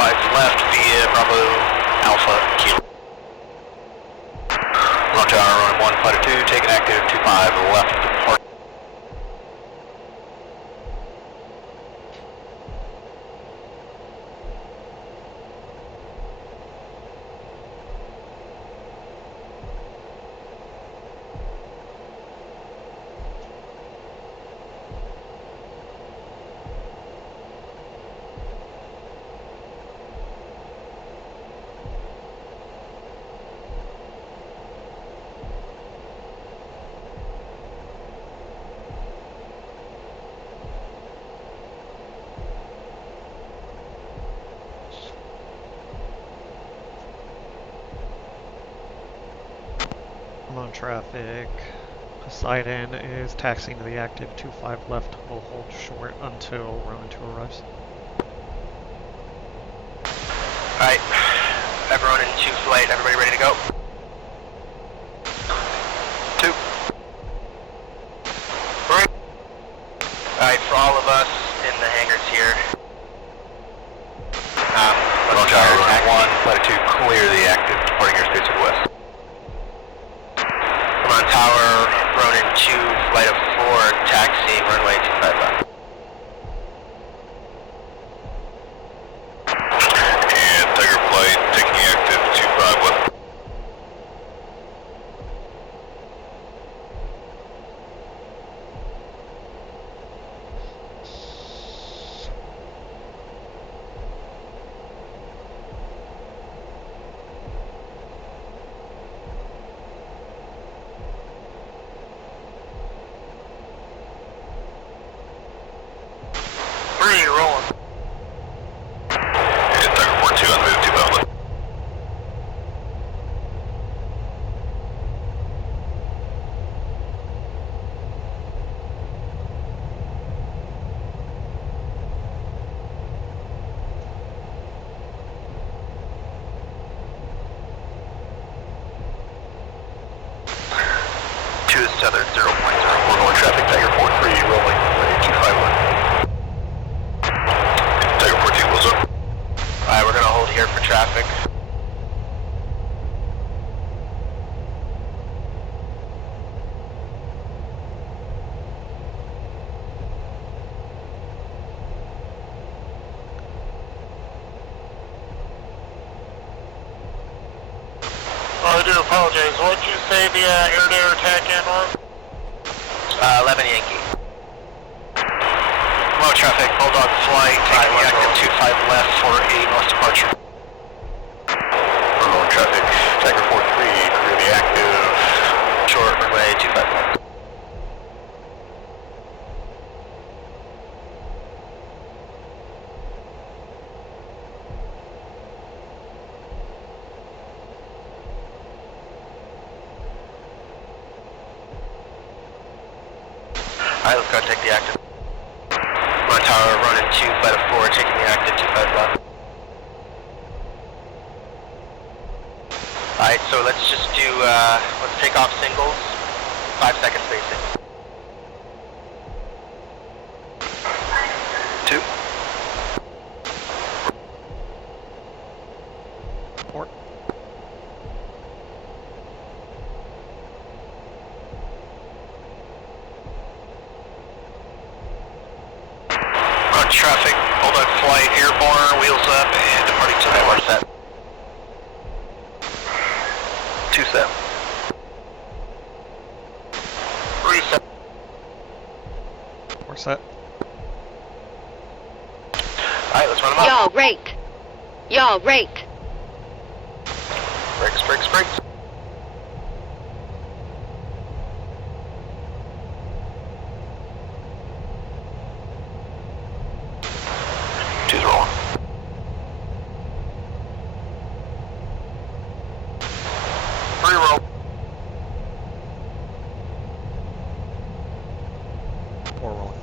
25 left via Bravo Alpha Kilo. Long tower running 1, flight of 2, taking active 25 left depart. I'm on traffic. Poseidon is taxiing to the active 25 left. We'll hold short until Ronin 2 arrives. Alright, everyone in 2 flight, everybody ready to go? 2. 3. Alright, for all of us in the hangars here. Long tower running 1, flight of 2, clear the active, departing airspace to the west. Come on, tower, Ronin 2, flight of 4, taxiing runway 25 left. And Tiger flight, taking active 25 left. Where are you rolling? And Tiger 4-2 on the move 2 left. To the southern 0.0. We're going traffic, Tiger 4-3, rolling 25 left. Tiger 4-2, what's up? Alright, we're gonna hold here for traffic. Oh, I do apologize. What did you say the air-to-air attack in was? 11 Yankee. Low traffic, Bulldog flight, taking active 25 left for a north departure. We're going traffic, Tiger 4-3, clear the active, short runway 25 left. Alright, let's go take the active. Run tower, running 2, flight of 4, taking the active 25 left. Alright, so let's just do, let's take off singles, 5 seconds spacing. 2. 4. Run traffic, Bulldog flight, airborne, wheels up, and departing to the west set. 2 set. 3 set. 4 set. Alright, let's run them up. Y'all raked. Y'all raked. Brakes, brakes, brakes. Two's rolling. 3 roll. 4 rolling.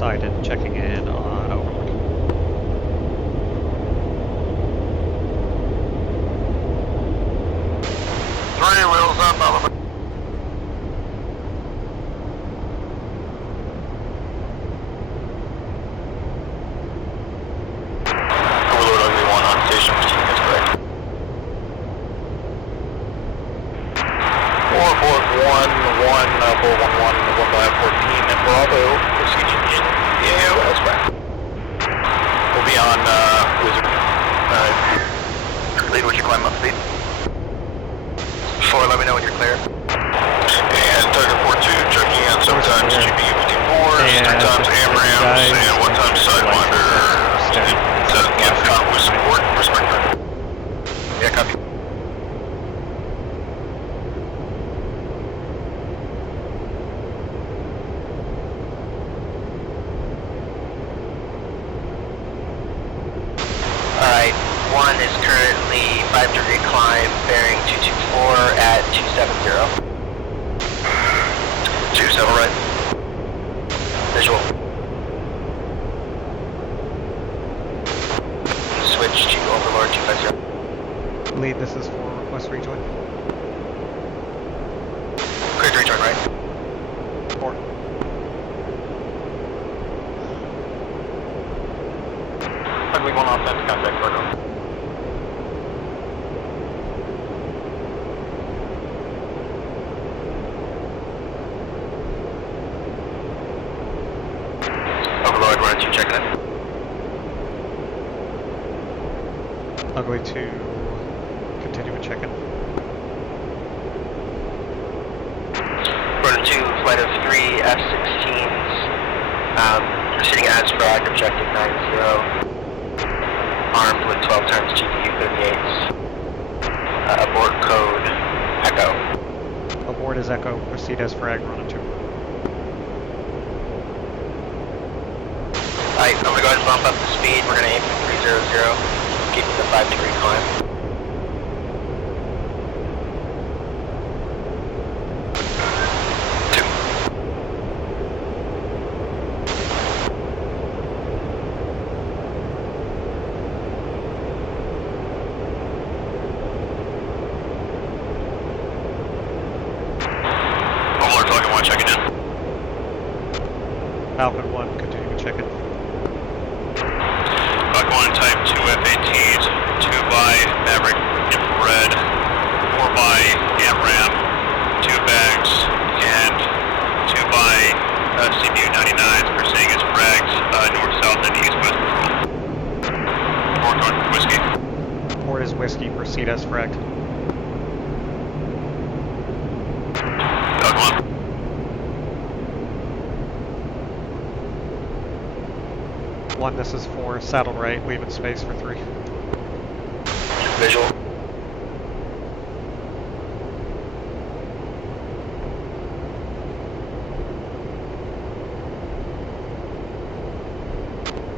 Poseidon checking in on overboard. Three wheels up, element. Overlord Ugly 1 on station, proceeding as correct. 4411, Bull 11, 1 by 14, and Bravo, proceeding in VAO as correct. We'll be on Wizard. Lead, would you climb up speed? 4, let me know when you're clear. And Target 4-2, checking in sometimes GPU 54s, sometimes AMRAMs, and 1 time Sidewinder. Get caught with support, respect that. Yeah, copy. Alright, 1 is currently 5-degree climb, bearing 224 at 270. 27 right. Visual. Switch to Overlord 250. Lead, this is for request rejoin. Clear to rejoin right. 4. Ugly 1 off, that's contact Virgo. Overlord 1-2 checking in. Ugly 2, continue with check-in. Rudder 2, flight of 3 F-16s, proceeding as frag, objective 90, armed with 12 times GPU 38s, abort code Echo. Abort is Echo, proceed as frag, run into. Alright, I'm gonna go ahead and bump up the speed, we're gonna aim for 300, keeping the 5-degree climb. Falcon 1, continue with check-in. Falcon 1 type 2 F-18s, 2 by Maverick Infrared, 4 by AMRAM, 2 bags, and 2 by CPU 99s, proceeding as frags, north-south and east-west patrol. North Whiskey. Port is Whiskey, proceed as fragged. Falcon 1. One, this is for saddle right, leaving space for 3. Visual.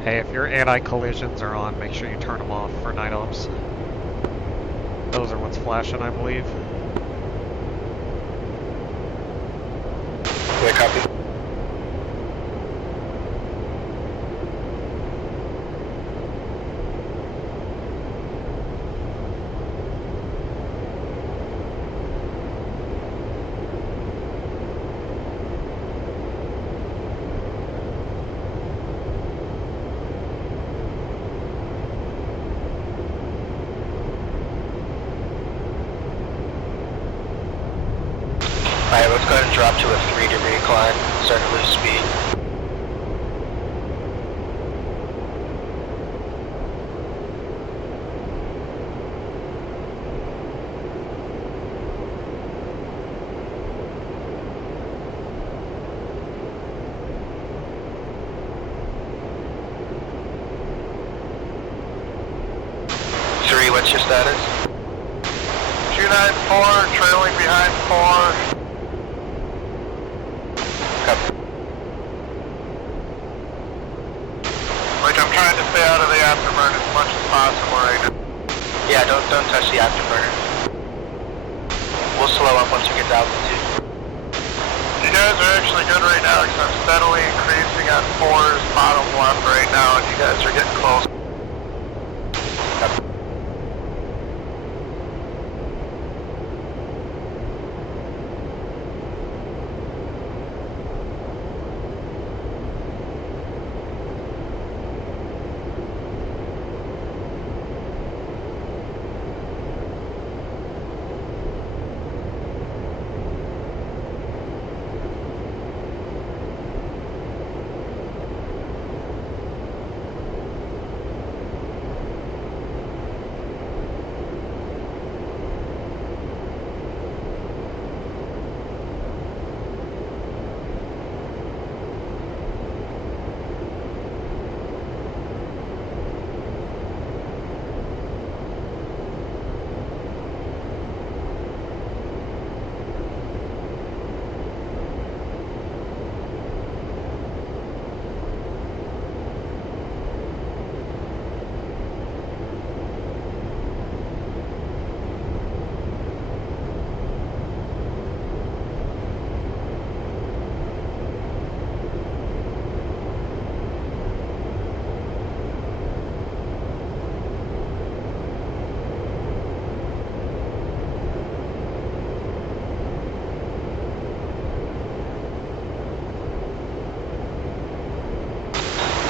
Hey, if your anti-collisions are on, make sure you turn them off for night ops. Those are what's flashing, I believe. Yeah, copy. Alright, let's go ahead and drop to a 3-degree climb, start to lose speed. Three, what's your status? 294, trailing behind 4. Copy. Like, I'm trying to stay out of the afterburn as much as possible right now. Yeah, don't touch the afterburner. We'll slow up once we get to altitude. You guys are actually good right now because I'm steadily increasing on 4's bottom left right now, and you guys are getting close.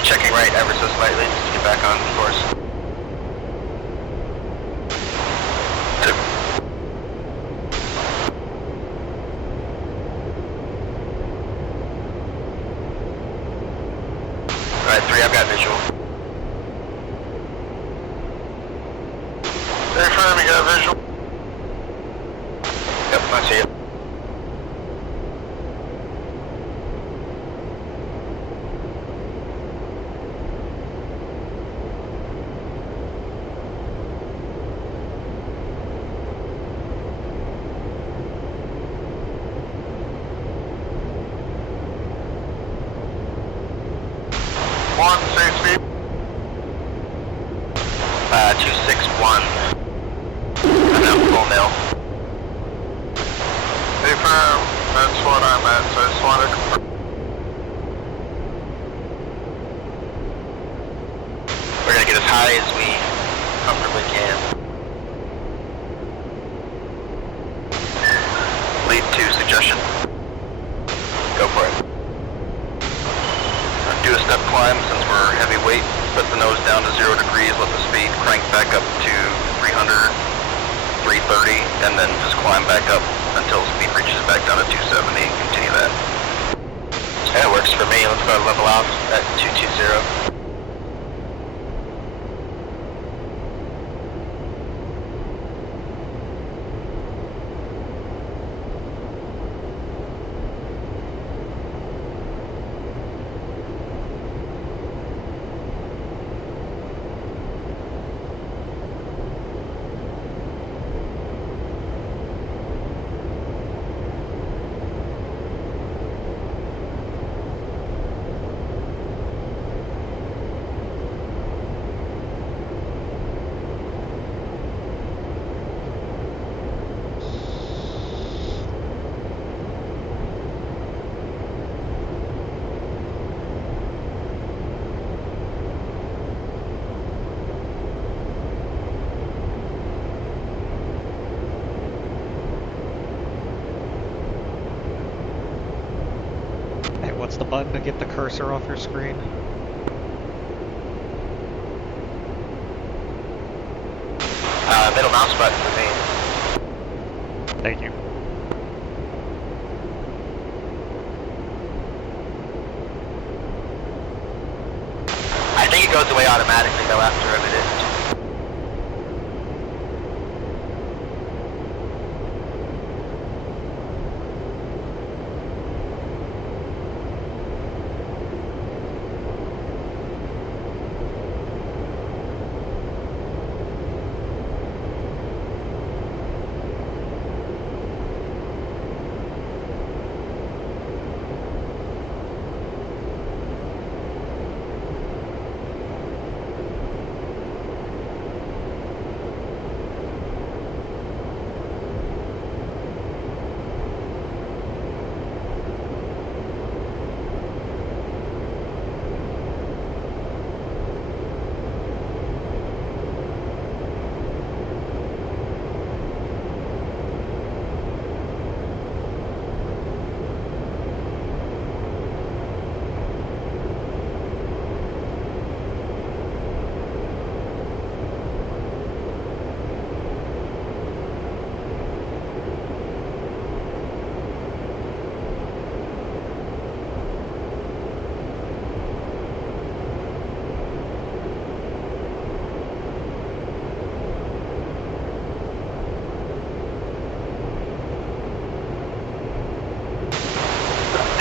Checking right ever so slightly just to get back on course. Alright, 3, I've got visual. Very firm, you got visual. Yep, I see it. Safe speed. 261. I'm out full nil. Stay firm. That's what I'm at, so I just wanted to confirm. We're gonna get as high as we comfortably can. Lead to suggestion. Go for it. Do a step climb since we're heavyweight. Put the nose down to 0 degrees, let the speed crank back up to 300, 330, and then just climb back up until speed reaches back down to 270 and continue that. That works for me. Let's go level out at 220. What's the button to get the cursor off your screen? Middle mouse button for me. Thank you. I think it goes away automatically though after a minute.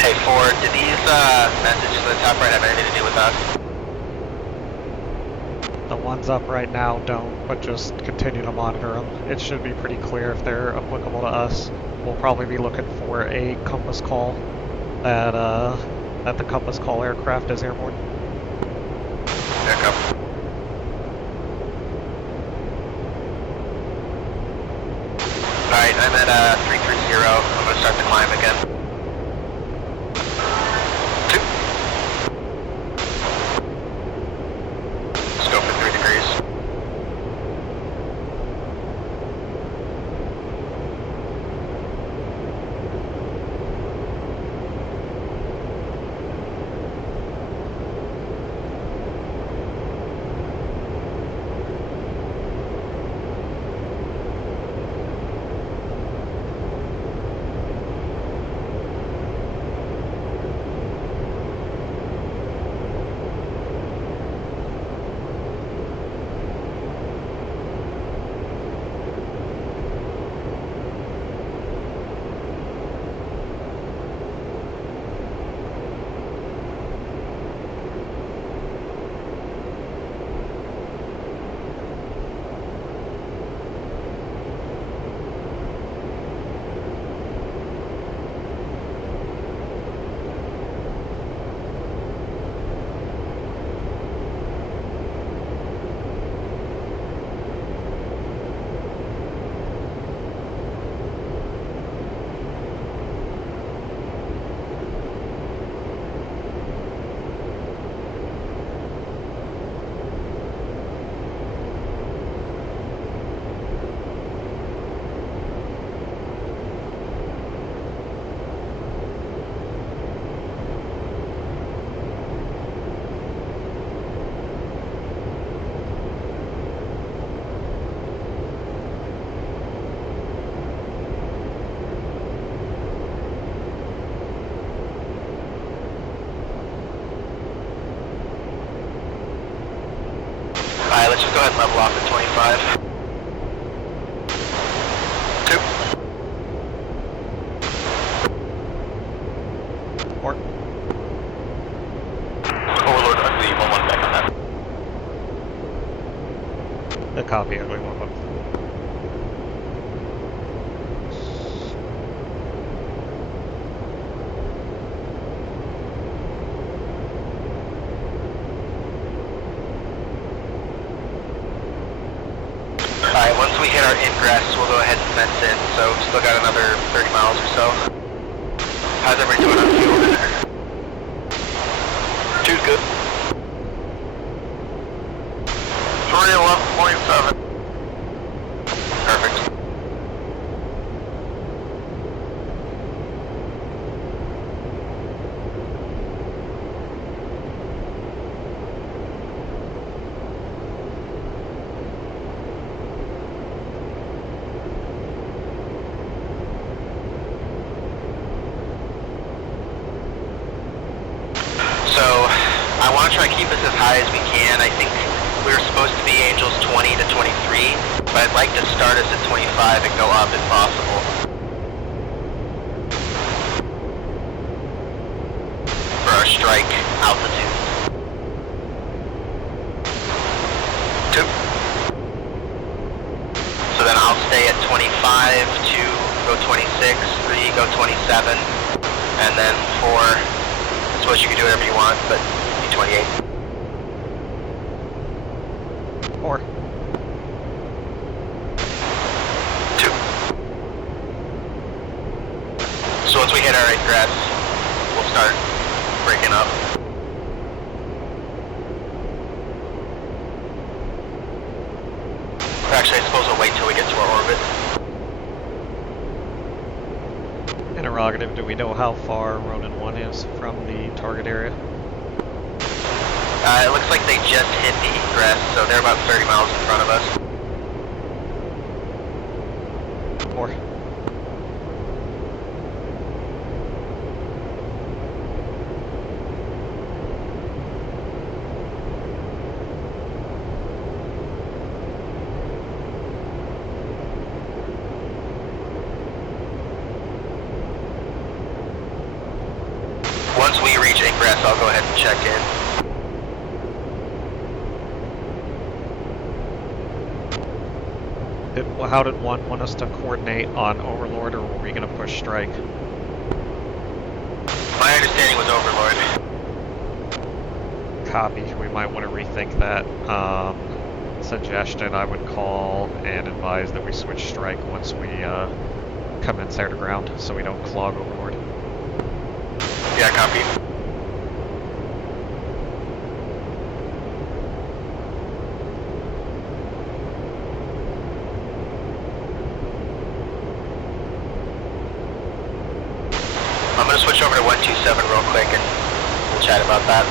Hey Ford, did these messages to the top right have anything to do with us? The ones up right now don't, but just continue to monitor them. It should be pretty clear if they're applicable to us. We'll probably be looking for a compass call that the compass call aircraft is airborne. Pick up. Alright, I'm at 330. I'm gonna start the climb again. 2. Let's go for 3 degrees. Alright, let's just go ahead and level off at 25. 2. 4. Overlord Ugly 1-1 back on that. The copy ugly 1-1. Alright, once we hit our ingress, we'll go ahead and fence in, so still got another 30 miles or so. How's everybody doing on fuel in there? 2's good. 311.7. Perfect. So, I want to try to keep us as high as we can. I think we were supposed to be Angels 20 to 23, but I'd like to start us at 25 and go up if possible. For our strike altitude. 2. So then I'll stay at 25, 2, go 26, 3, go 27, and then 4, I suppose you can do whatever you want, but be 28. 4. 2. So once we hit our ingress, we'll start breaking up. Or actually, I suppose we'll wait till we get to our orbit. Interrogative, do we know how far Ronin 1 is from the target area? It looks like they just hit the egress, so they're about 30 miles in front of us. 4. ingress, I'll go ahead and check in. How did one want us to coordinate on Overlord, or were we going to push strike? My understanding was Overlord. Copy. We might want to rethink that. Suggestion, I would call and advise that we switch strike once we commence air to ground, so we don't clog Overlord. Yeah, copy. I'm going to switch over to 127 real quick and we'll chat about that.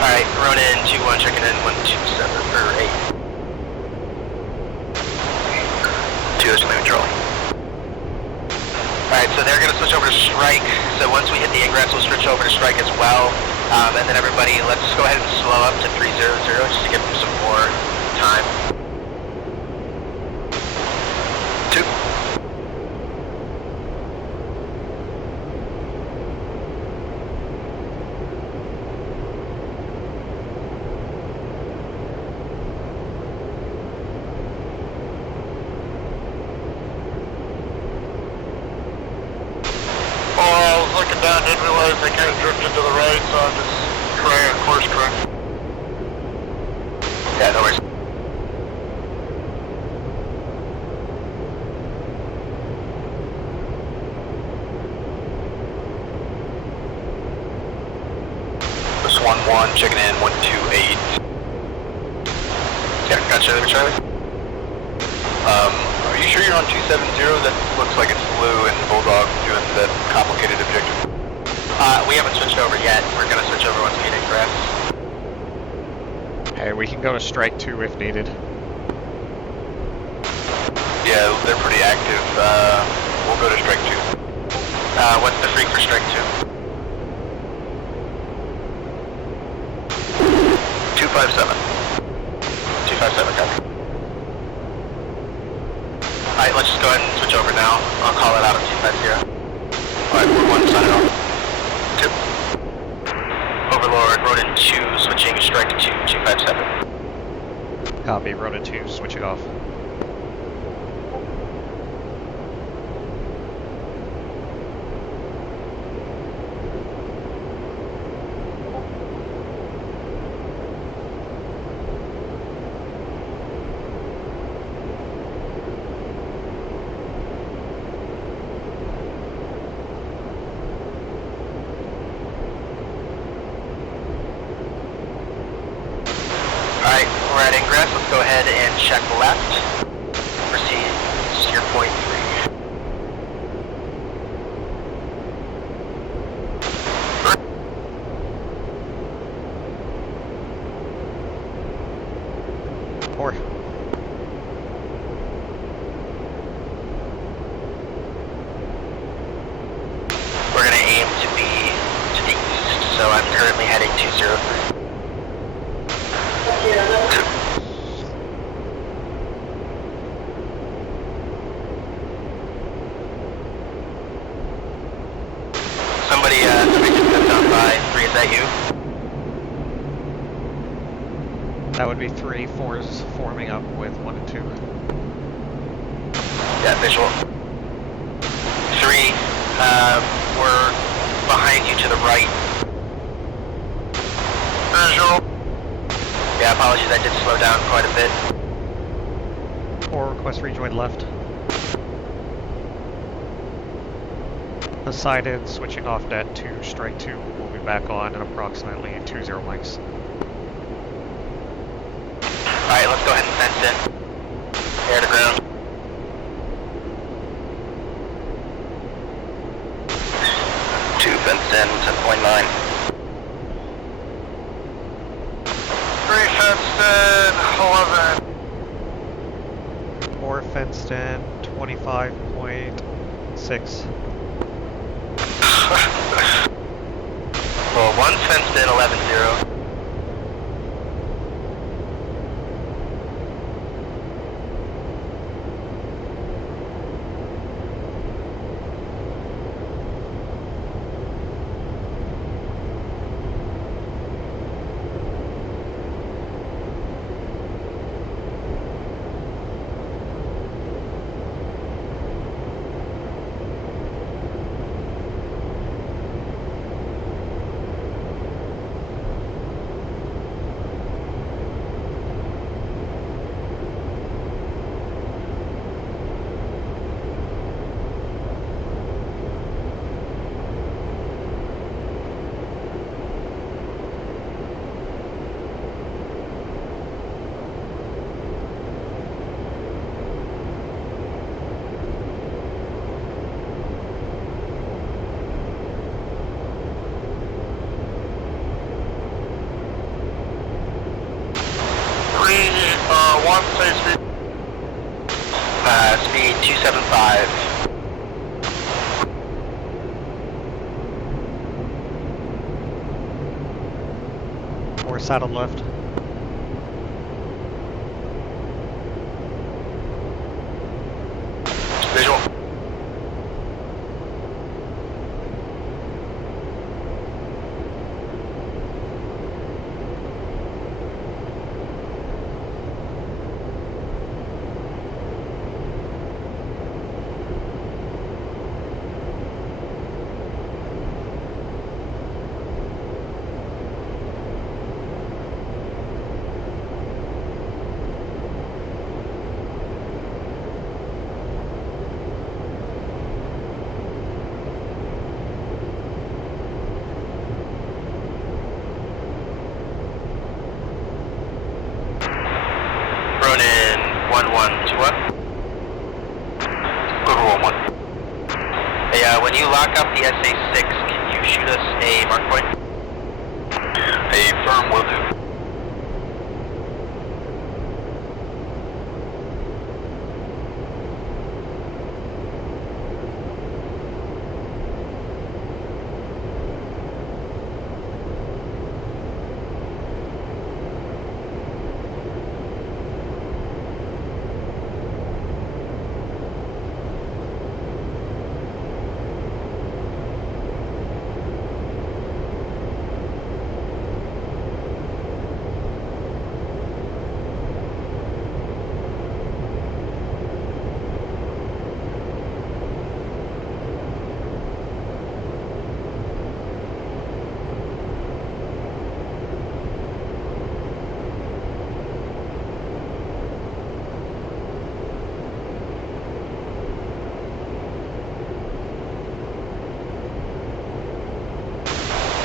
Alright, Ronin 2-1 checking in 127 for 8. 2 is neutral. Alright, so they're going to switch over to strike. So once we hit the ingress, we'll switch over to strike as well. And then everybody, let's go ahead and slow up to 300 just to give them some more time. 2. Down, didn't realize they kind of drifted to the right, so I'm just trying a course correct. Yeah, no worries. This 1-1 checking in 128. Yeah, gotcha there, Charlie. Are you sure you're on 270? That looks like it's Blue and Bulldog doing that complicated objective. We haven't switched over yet. We're going to switch over once we hit ingress. Hey, we can go to strike 2 if needed. Yeah, they're pretty active. We'll go to strike 2. What's the freak for strike 2? 257. 257, copy. Alright, let's just go ahead and switch over now. I'll call it out at 250. Alright, we're 1 sign it off. 2. Overlord, Ronin 2, switching strike to 257. Copy, Ronin 2, switching off. Alright, we're at ingress. Let's go ahead and check left. Proceed steer point 3. Four. We're going to aim to be to the east, so I'm currently heading 203. Somebody just stepped on by. 3, is that you? That would be 3. 4 is forming up with 1 and 2. Yeah, visual. 3, we're behind you to the right. Visual. Yeah, apologies, I did slow down quite a bit. 4, request rejoin left. Poseidon switching off net to strike 2. We'll be back on in approximately 20 mics. Alright, let's go ahead and fence in. Air to ground. 2 fenced in, 10.9. 3 fenced in, 11. 4 fenced in, 25.6. Well, 1's fenced in, 11-0. Speed 275. Or saddle left. Visual. Ronin 1121. Google 11. Hey, when you lock up the SA-6, can you shoot us a mark point? A firm will do.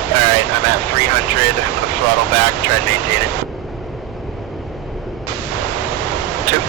Alright, I'm at 300, put the throttle back, try and maintain it. 2.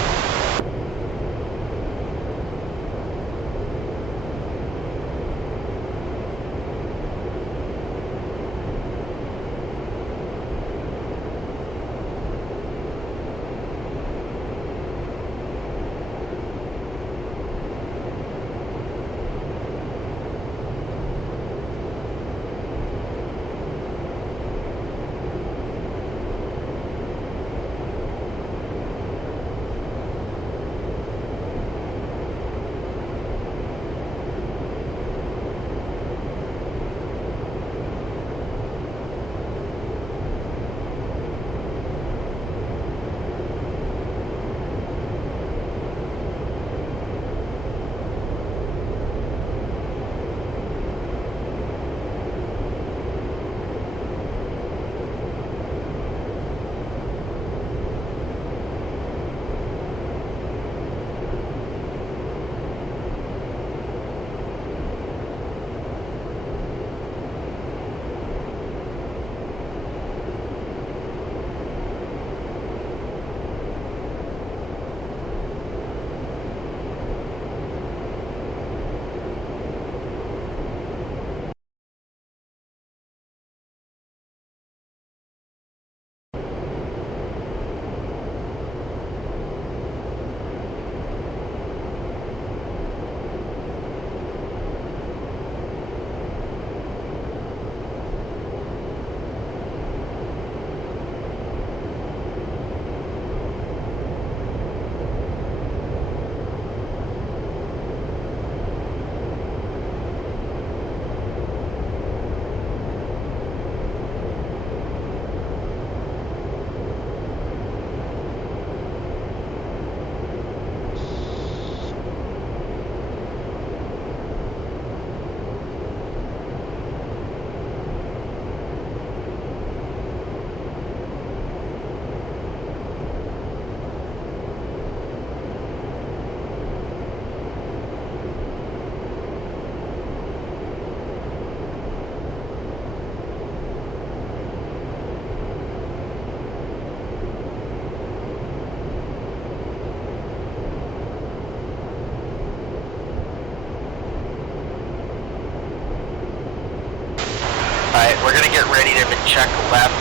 ahead and check left.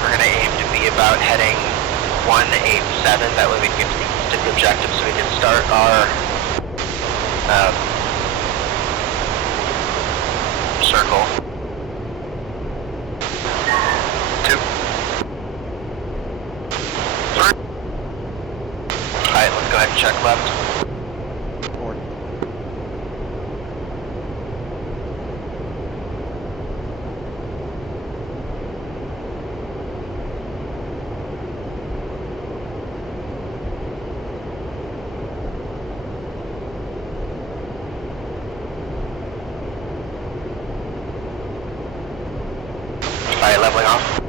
We're going to aim to be about heading 187. That way we can get to the objective so we can start our circle. 2. 3. Alright, let's go ahead and check left. Forward. Alright, leveling off.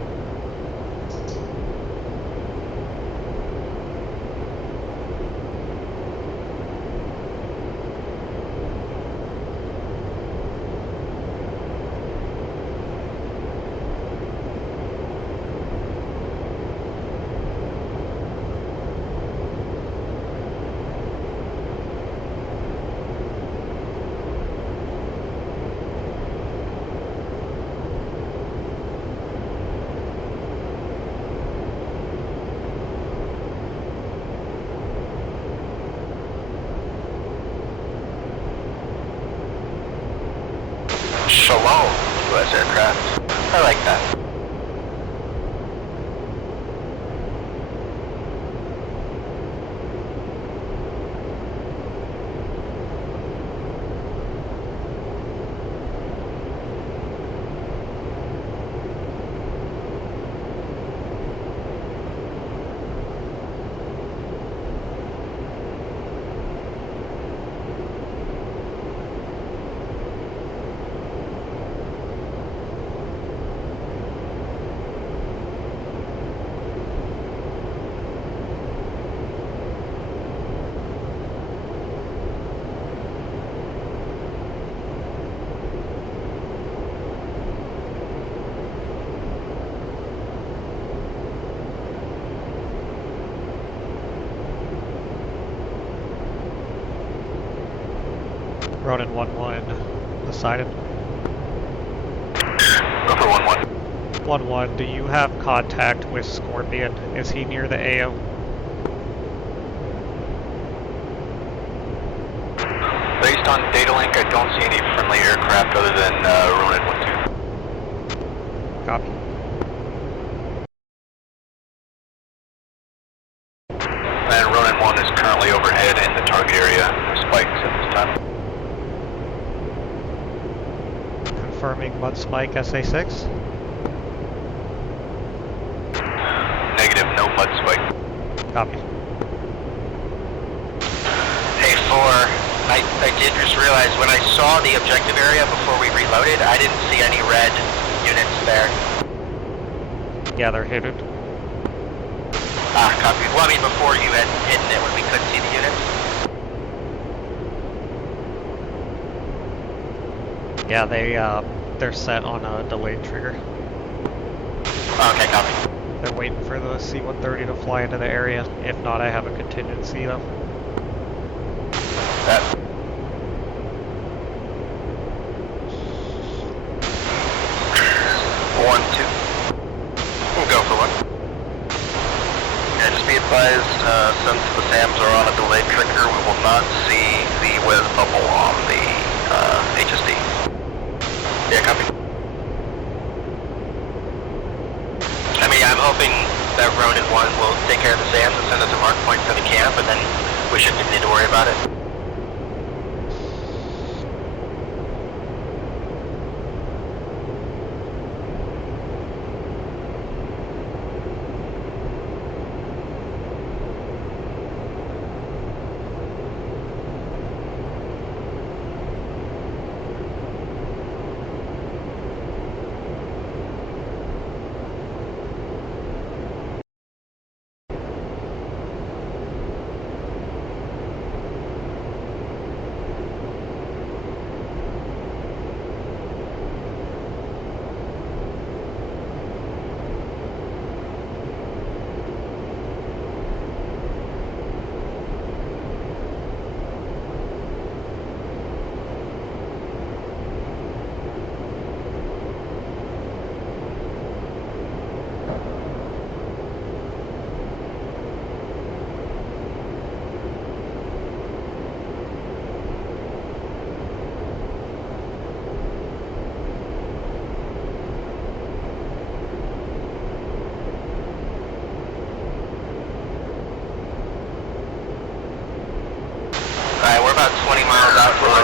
Shalom, U.S. aircraft. I like that. Ronin 1-1 decided. Go for 1-1. 1-1, do you have contact with Scorpion? Is he near the AO? Based on data link, I don't see any friendly aircraft other than Ronin 1-2. Copy. And Ronin 1 is currently overhead in the target area. No spikes at this time. Confirming Mud Spike SA6. Negative, no mud spike. Copy. Hey, 4, I did just realize when I saw the objective area before we reloaded, I didn't see any red units there. Yeah, they're hidden. Ah, copy. Well, I mean, before you had hidden it when we couldn't see the units. Yeah, they're set on a delayed trigger. Okay, copy. They're waiting for the C-130 to fly into the area. If not, I have a contingency though. That. 1-2. We'll go for 1. Yeah, just be advised, since the SAMs are on a delayed trigger, we will not see the whiz bubble on the HSD. Yeah, copy. I mean, I'm hoping that Ronin 1 will take care of the SAMs and send us a mark point for the camp, and then we shouldn't need to worry about it.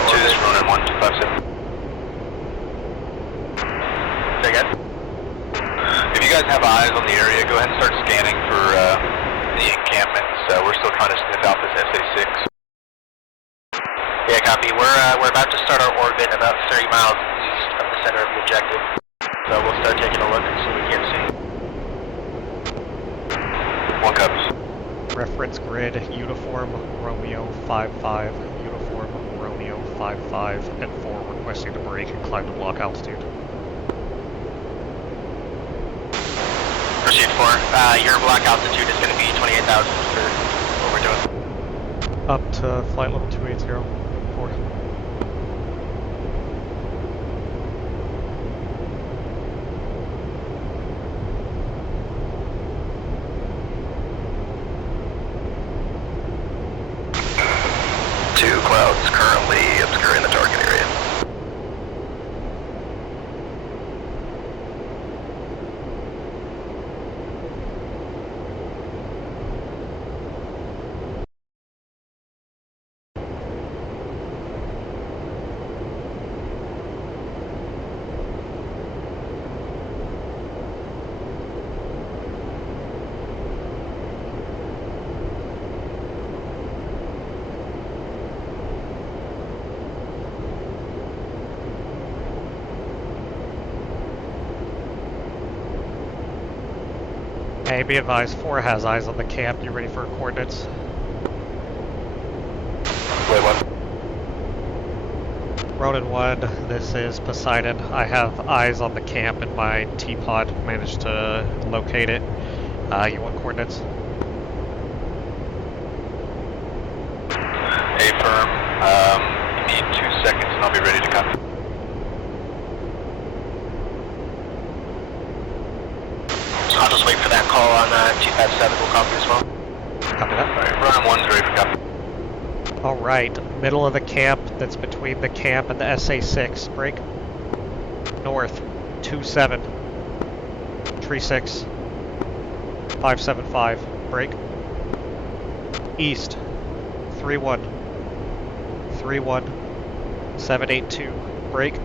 2 is Ronin 1257. Say again? If you guys have eyes on the area, go ahead and start scanning for the encampments. We're still trying to sniff out this SA-6. Yeah, copy. We're about to start our orbit about 30 miles east of the center of the objective. So we'll start taking a look and see what we can see. One copies. Reference grid, uniform Romeo 55, uniform Romeo 55, and 4 requesting to brake and climb to block altitude. Proceed 4. Your block altitude is going to be 28,000 for what we're doing. Up to flight level 280, 4. Two clouds currently obscuring the target area. Hey, be advised, 4 has eyes on the camp. You ready for coordinates? Wait, what? Ronin 1, this is Poseidon. I have eyes on the camp and my T-pod managed to locate it. You want coordinates? Affirm. You need 2 seconds and I'll be ready to come. I'll just wait for that call on 257. We'll copy as well. Copy that. Alright, Ronin 1's ready for copy. Alright, middle of the camp that's between the camp and the SA-6. Break. North, 27. Tree 6. 575. Break. East, 31. 31. 782. Break.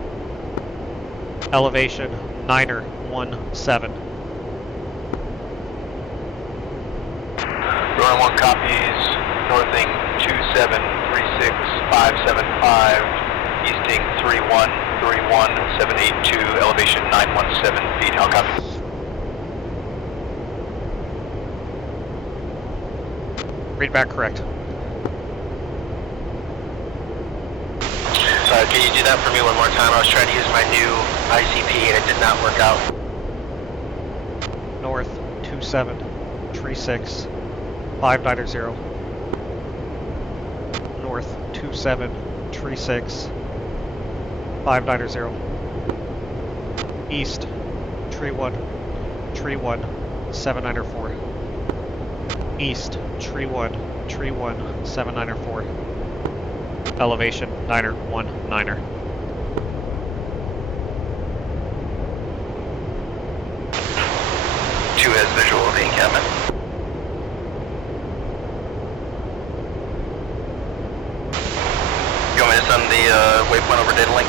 Elevation, 9er, 17. Ronin 1 copies, northing 2736575, easting 3131782, elevation 917 feet. How copy? Read back correct. Sorry, can you do that for me one more time? I was trying to use my new ICP and it did not work out. North, 27. Tree 6. 590. North, 27, Tree 6, 590. East, Tree 1, 794. East, Tree 1, 794. Elevation, 9er, 19er. Two has visual of the encampment. You want me to send the waypoint over data link?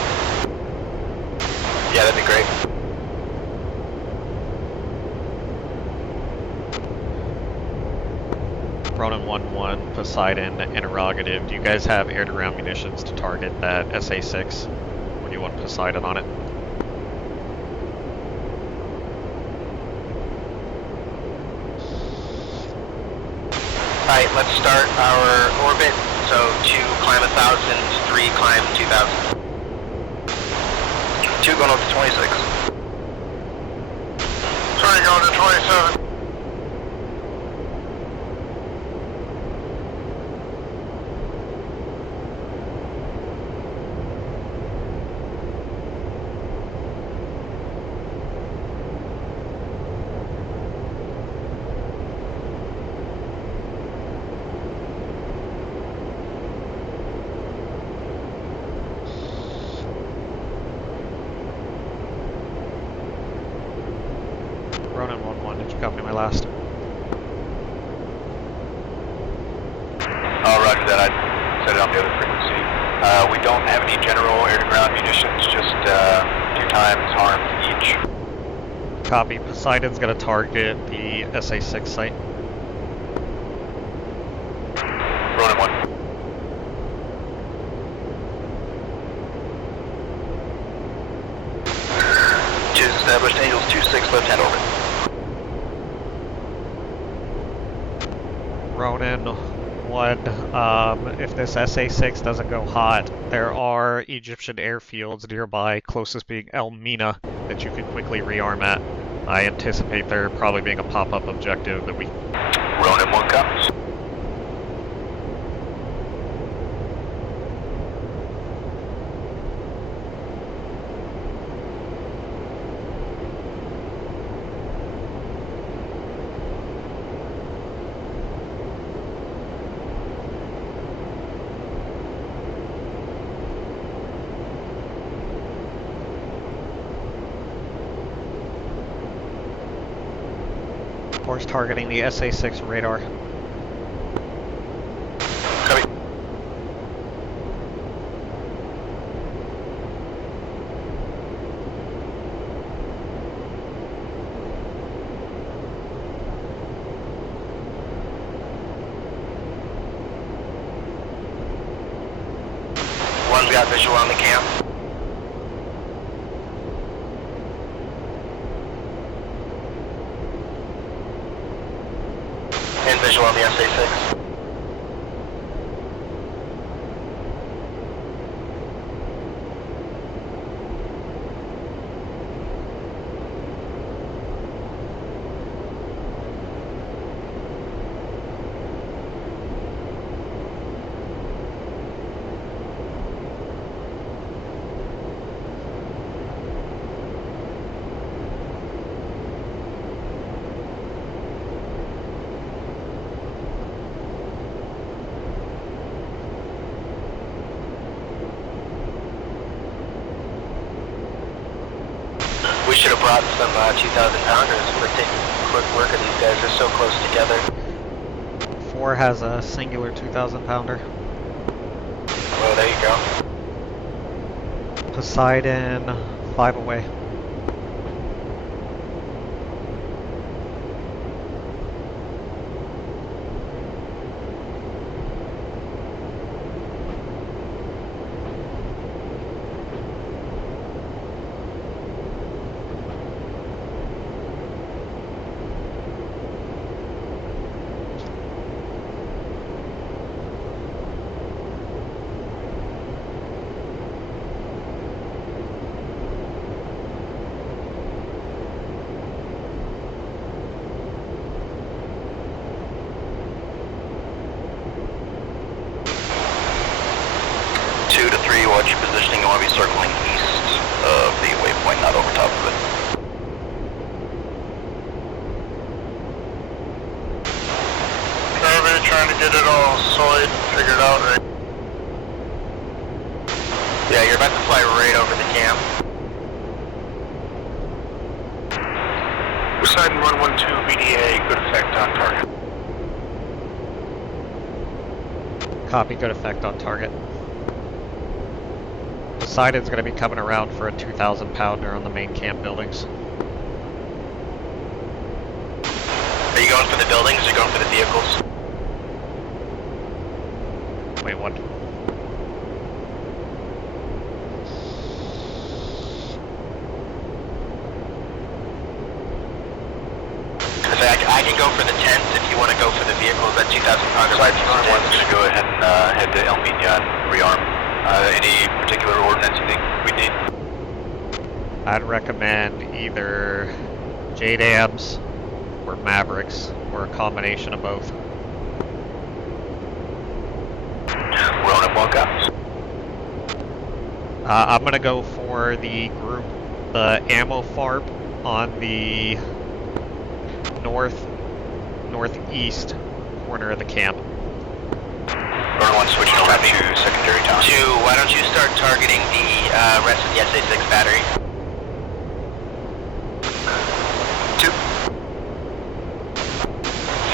Yeah, that'd be great. Ronin 1-1, Poseidon, interrogative. Do you guys have air-to-ground munitions to target that SA-6 when you want Poseidon on it? Alright, let's start our orbit. So 2 climb 1,000, 3 climb 2,000. 2 going up to 26. 3 going to 27. Ronin 1-1, did you copy my last? Oh, roger that. I set it on the other frequency. We don't have any general air-to-ground munitions, just 2 times harmed each. Copy. Poseidon's going to target the SA-6 site. Ronin 1. Choose established, Angels 2-6, left-hand orbit. Ronin 1, if this SA-6 doesn't go hot, there are Egyptian airfields nearby, closest being El Mina, that you can quickly rearm at. I anticipate there probably being a pop-up objective that we... Ronin 1 comes. Force targeting the SA-6 radar. Copy. One's got visual on the camp. And visual on the SA-6. We should have brought some 2,000 pounders. We're taking quick work of these guys. They're so close together. 4 has a singular 2,000 pounder. Oh, there you go. Poseidon, 5 away. Watch your positioning. You want to be circling east of the waypoint, not over top of it. Everybody trying to get it all solid, figured out, right? Yeah, you're about to fly right over the camp. Poseidon 112 BDA, good effect on target. Copy, good effect on target. Poseidon's going to be coming around for a 2,000 pounder on the main camp buildings. Are you going for the buildings or are you going for the vehicles? Wait, what? I can go for the tents if you want to go for the vehicles. That 2,000 pounder light one's going to go ahead and head to El Mina and rearm. Any particular ordnance you think we need? I'd recommend either JDAMs or Mavericks, or a combination of both. Ronin 1 comes. I'm gonna go for the group, the ammo farp on the northeast corner of the camp. Ronin 1 switching over to secondary town. 2, why don't you start targeting the rest of the SA-6 battery? 2.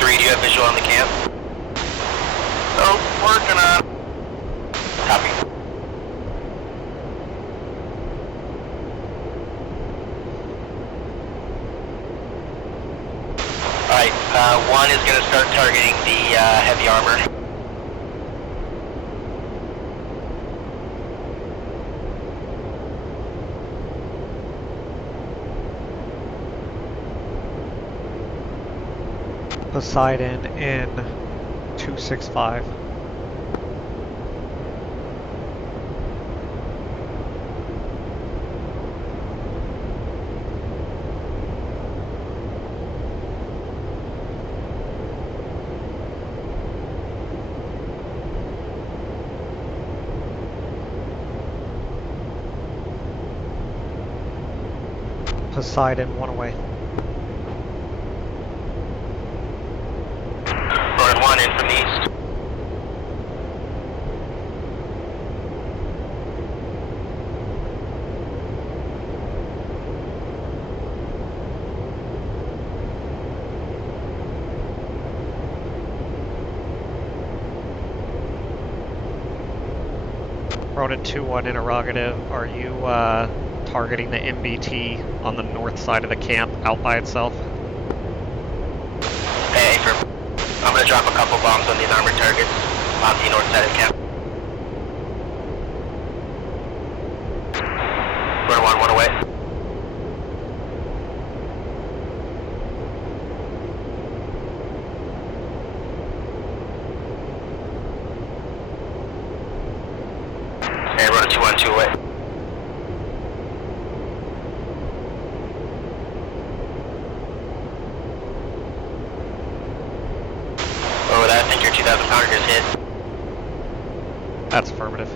3, do you have visual on the camp? Oh, working on. Copy. 1 is going to start targeting the heavy armor. Poseidon in 265. Poseidon, 1 away. Rowan 1 in from the east. Ronan 2-1 interrogative, are you targeting the MBT on the north side of the camp out by itself? Hey, I'm going to drop a couple bombs on these armored targets on the north side of the camp. Rowan 1 away. Hey, Rowan 2-1, 2 away. Over that, I think your 2,000 pounder just hit. That's affirmative.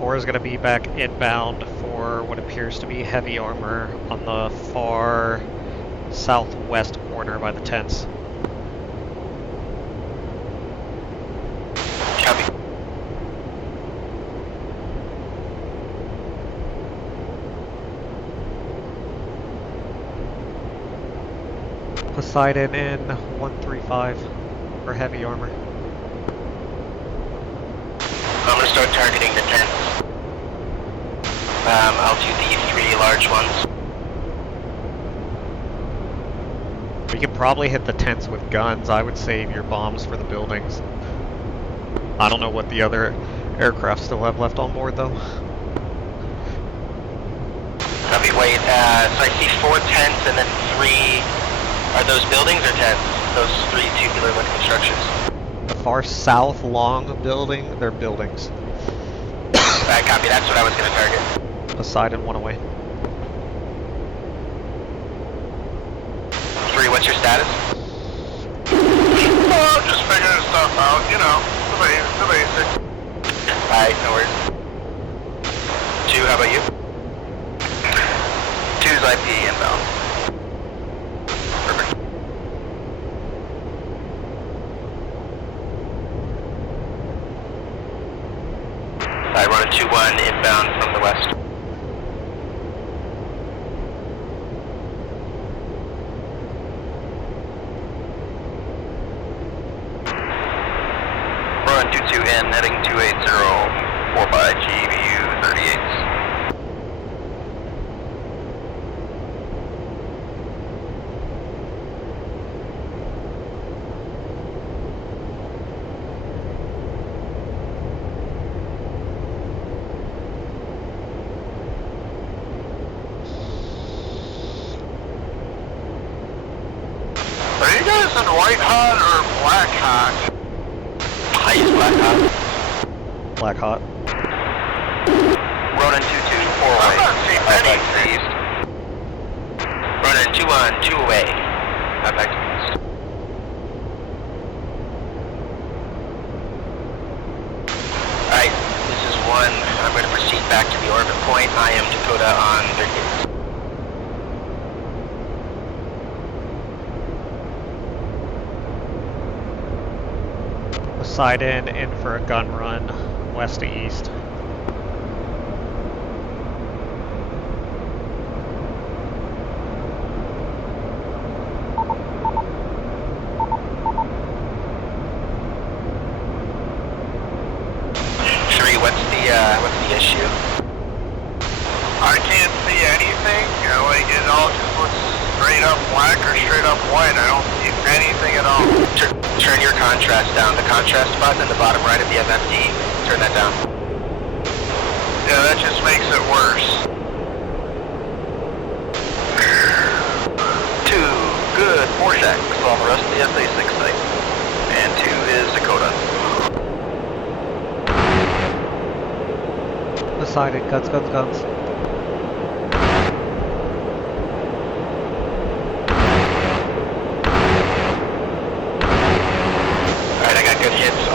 Or is going to be back inbound for what appears to be heavy armor on the far southwest corner by the tents. Copy. Poseidon in 135 for heavy armor. I'm going to start targeting the tents. I'll do the 3 large ones. We could probably hit the tents with guns. I would save your bombs for the buildings. I don't know what the other aircraft still have left on board though. Copy, wait, so I see 4 tents and then 3, are those buildings or tents? Those 3 tubular looking structures. The far south long building, they're buildings. Alright, copy, that's what I was going to target. Poseidon, 1 away. 3, what's your status? Oh, just figuring stuff out, you know, the basics. Alright, no worries. 2, how about you? 2's IP inbound. Perfect. Alright, running 2-1 inbound from the west. Running 2-2 in, heading 280, 4 by GBU 38. Are you guys in white hot or black hot? I use black hot. Black hot. Ronan 2-2, 4 away. I'm not seeing any. East. Ronan 2-1, 2 away. Back to the east. Alright, this is 1. I'm going to proceed back to the orbit point. I am Dakota on 38. Poseidon in for a gun run, west to east. Sheree, what's the issue? I can't see anything. Like it all just looks straight up black or straight up white. I don't see anything at all. Turn your contrast down. The contrast button in the bottom right of the MFD, turn that down. Yeah, that just makes it worse. 2, good. 4 shacks on the rest of the SA6 site. And 2 is Dakota. Poseidon, guns, guns, guns.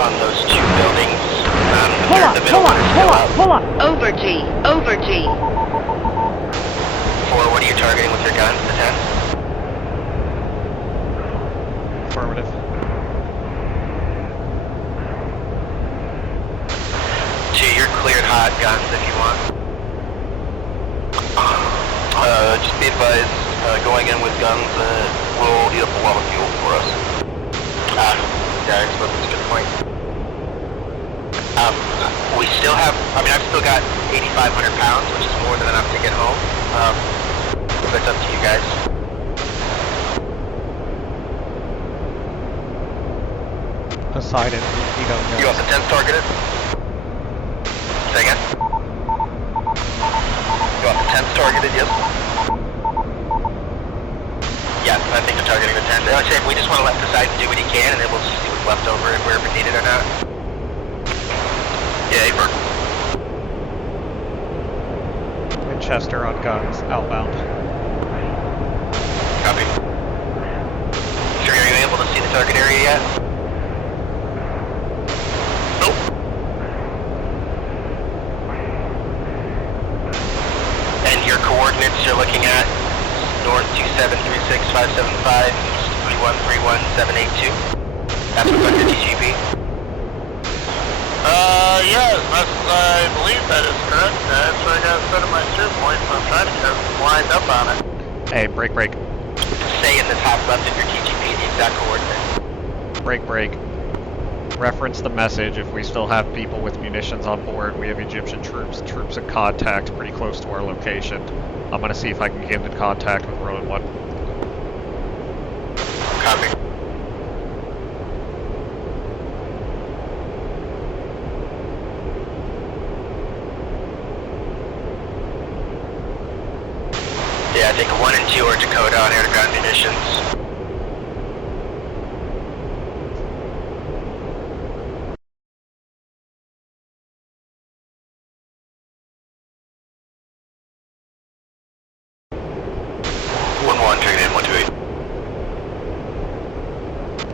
On those 2 buildings. Pull up. Over G. For what are you targeting with your guns, the 10? Affirmative. You're cleared hot guns if you want. Just be advised, going in with guns will eat up a lot of fuel for us. Yeah, I suppose that's a good point. We still have, I've still got 8,500 pounds, which is more than enough to get home. But it's up to you guys. Poseidon, you don't know. You got the 10th targeted? Say again? You got the 10th targeted, yes? Yeah, I think they're targeting the 10th. Like I said, we just want to let Poseidon do what he can, and then we'll just see what's left over if we're ever needed or not. Yeah, April. Winchester on guns, outbound. Copy. Sure, are you able to see the target area yet? Nope. And your coordinates you're looking at north 2736575, east 3131782. That's what's on your TGP. Yes, I believe that is correct. That's what I got set at my steer point, so I'm trying to get lined up on it. Hey, break. Say in the top left of your TGP the exact coordinate. Break. Reference the message. If we still have people with munitions on board, we have Egyptian troops in contact pretty close to our location. I'm gonna see if I can get into contact with Road 1. Copy. Yeah, I think 1 and 2 are Dakota on air-to-ground munitions.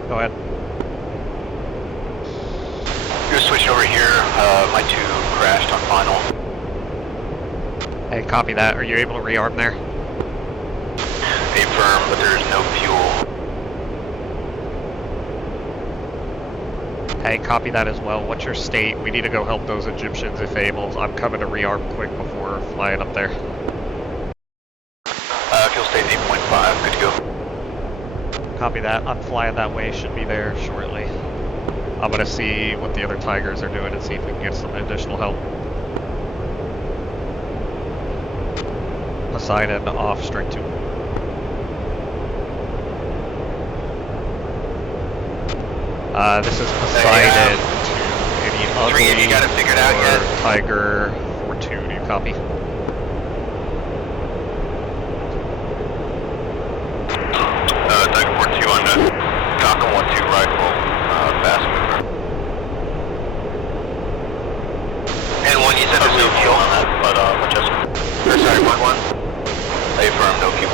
Go ahead. You're switching over here. My 2 crashed on final. Hey, copy that. Are you able to rearm there? Affirm, but there's no fuel. Hey, copy that as well. What's your state? We need to go help those Egyptians if able. I'm coming to rearm quick before flying up there. Fuel state 8.5, good to go. Copy that. I'm flying that way. Should be there shortly. I'm gonna see what the other Tigers are doing and see if we can get some additional help. Poseidon off, strike 2. This is Poseidon to any other 3, have you got it figured out yet? Tiger 4-2. Do you copy? Tiger 4-2 on that. Falcon 1-2 rifle, fast mover. And 1, you said there's no fuel on that, but Winchester. Or sorry, 1-1. Affirm, no fuel.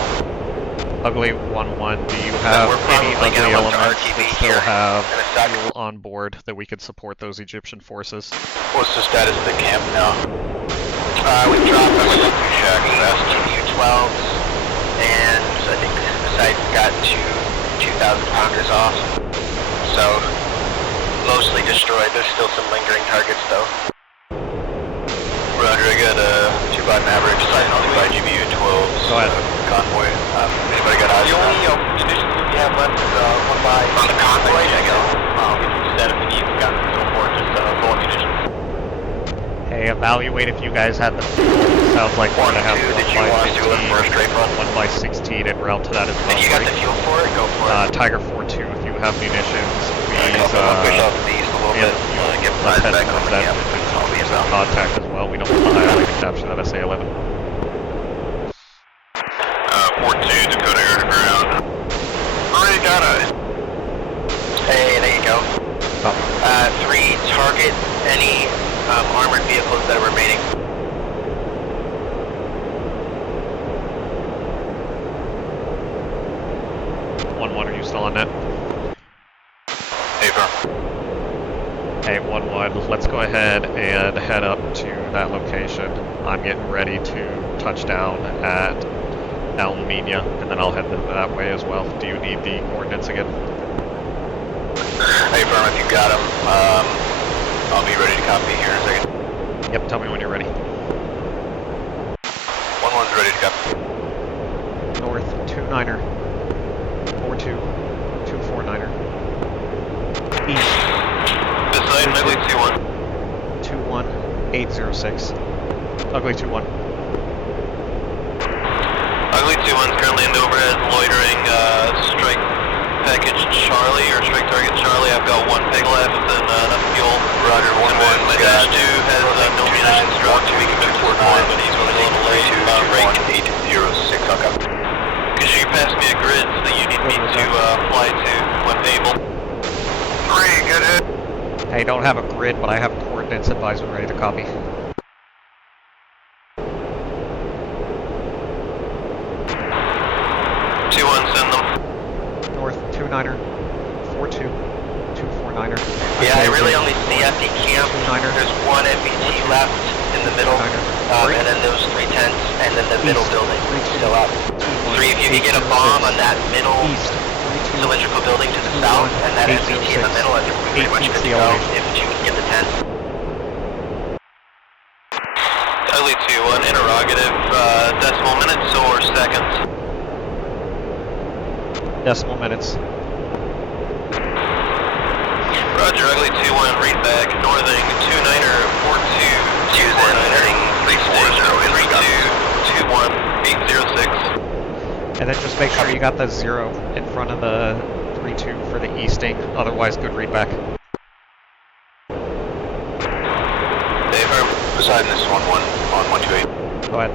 Ugly 1-1, do you have any ugly elements that still have fuel on board that we could support those Egyptian forces? What's the status of the camp now? We dropped our 2 shacks, TBU-12s, and I think the site got 2,000 pounders off. So, Mostly destroyed. There's still some lingering targets though. Roger, I got a 2-bot Maverick sighting on the GBU 12's Go ahead. convoy. Anybody got eyes? The only munitions we have left is one by on the convoy. I go. Instead of the need, we got so forth, just full munitions. Hey, evaluate if you guys had the fuel. Sounds like we're gonna have 1 by 16 en route to that as well. If you got the fuel for it, go for it. Tiger 4-2, if you have munitions, please, push off these a little bit. Get let's head back towards on that. the Contact as well. We don't want to highlight the capture that SA-11. 4-2, Dakota air to ground. Already got a... Hey, there you go. 3, target any armored vehicles that are remaining. 1-1, are you still on net? Hey, firm. Hey, 1-1, let's go ahead and head up to that location. I'm getting ready to touch down at Almenia, and then I'll head that way as well. Do you need the coordinates again? Hey, firm, if you got them, I'll be ready to copy here in a second. Yep, tell me when you're ready. 1-1's ready to copy. North, 2-9er. 4-2, 2-4-9er. East. This side, Ugly 2-1. 2-1, 806. Ugly 2-1. Ugly 2-1's currently in the overhead, loitering, strike package Charlie, or strike target Charlie. I've got 1 peg left and enough fuel. Roger, 1-1. My Dash 2 has no munitions dropped to be committed to report, but he's running a little late. Rank 806, I'll copy. Could you pass me a grid that you need me to fly to when able? 3, good hit. I don't have a grid, but I have coordinates advised when ready to copy. Send them. North, 2-9er. 4-2, 2-4-9er. Yeah, I really only see FD camp. 2-9er. There's 1 FBT left in the middle, and then those 3 tents, and then the middle building still up. 3, if you could get a bomb on that middle cylindrical building to the south, and that FBT in the middle, I think we're pretty much good to go if you can get the tent. Ugly 2-1, interrogative, decimal minutes or seconds? Decimal minutes. Roger, Ugly 2-1, read back, northing, 2-9er, 4-2, choose in, heading 3-4-0, 3-2, 2-1, 806. And then just make sure you got the 0 in front of the 3-2 for the easting, otherwise good readback. Dave, I'm beside this 1-1 on 128. Go ahead.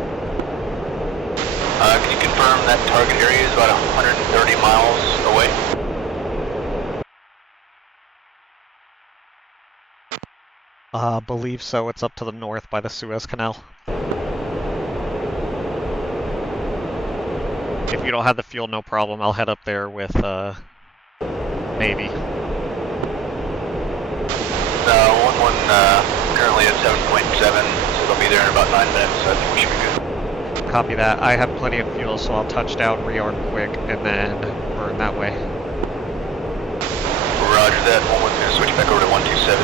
Can you confirm that target area is about 130 miles away? Believe so. It's up to the north by the Suez Canal. If you don't have the fuel, no problem. I'll head up there with, Navy. 1-1, currently at 7.7, so they'll be there in about 9 minutes, so I think we should be good. Copy that. I have plenty of fuel, so I'll touch down, rearm quick, and then burn that way. Roger that. 1-1's going to switch back over to 127.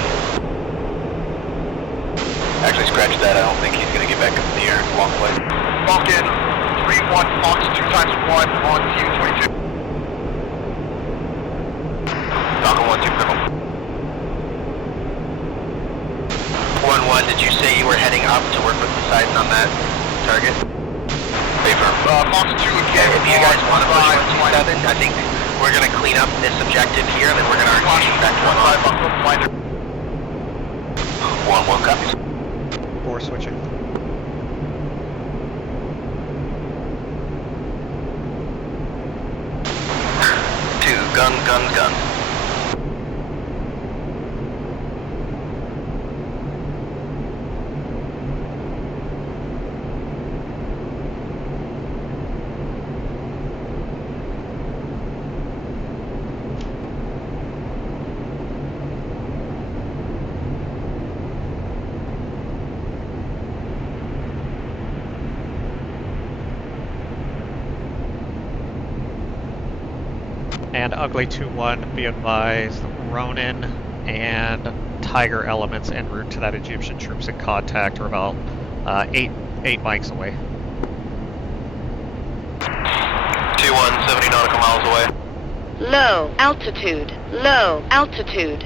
Actually, scratch that. I don't think he's going to get back up in the air. Long flight. Falcon, 3-1, Fox 2x1 on TU-22. Falcon 1-2, cripple. 1-1, did you say you were heading up to work with Poseidon on that target? Hey, firm. Fox 2 again. If you guys want to push 127, I think we're going to clean up this objective here, and then we're going to RT back to 1-5. 1-1 copies. 4 switching. Gun. And Ugly 2-1, be advised, Ronin and Tiger elements en route to that Egyptian troops in contact are about 8 mics away. 2-1, 70 nautical miles away. Low altitude. Low altitude.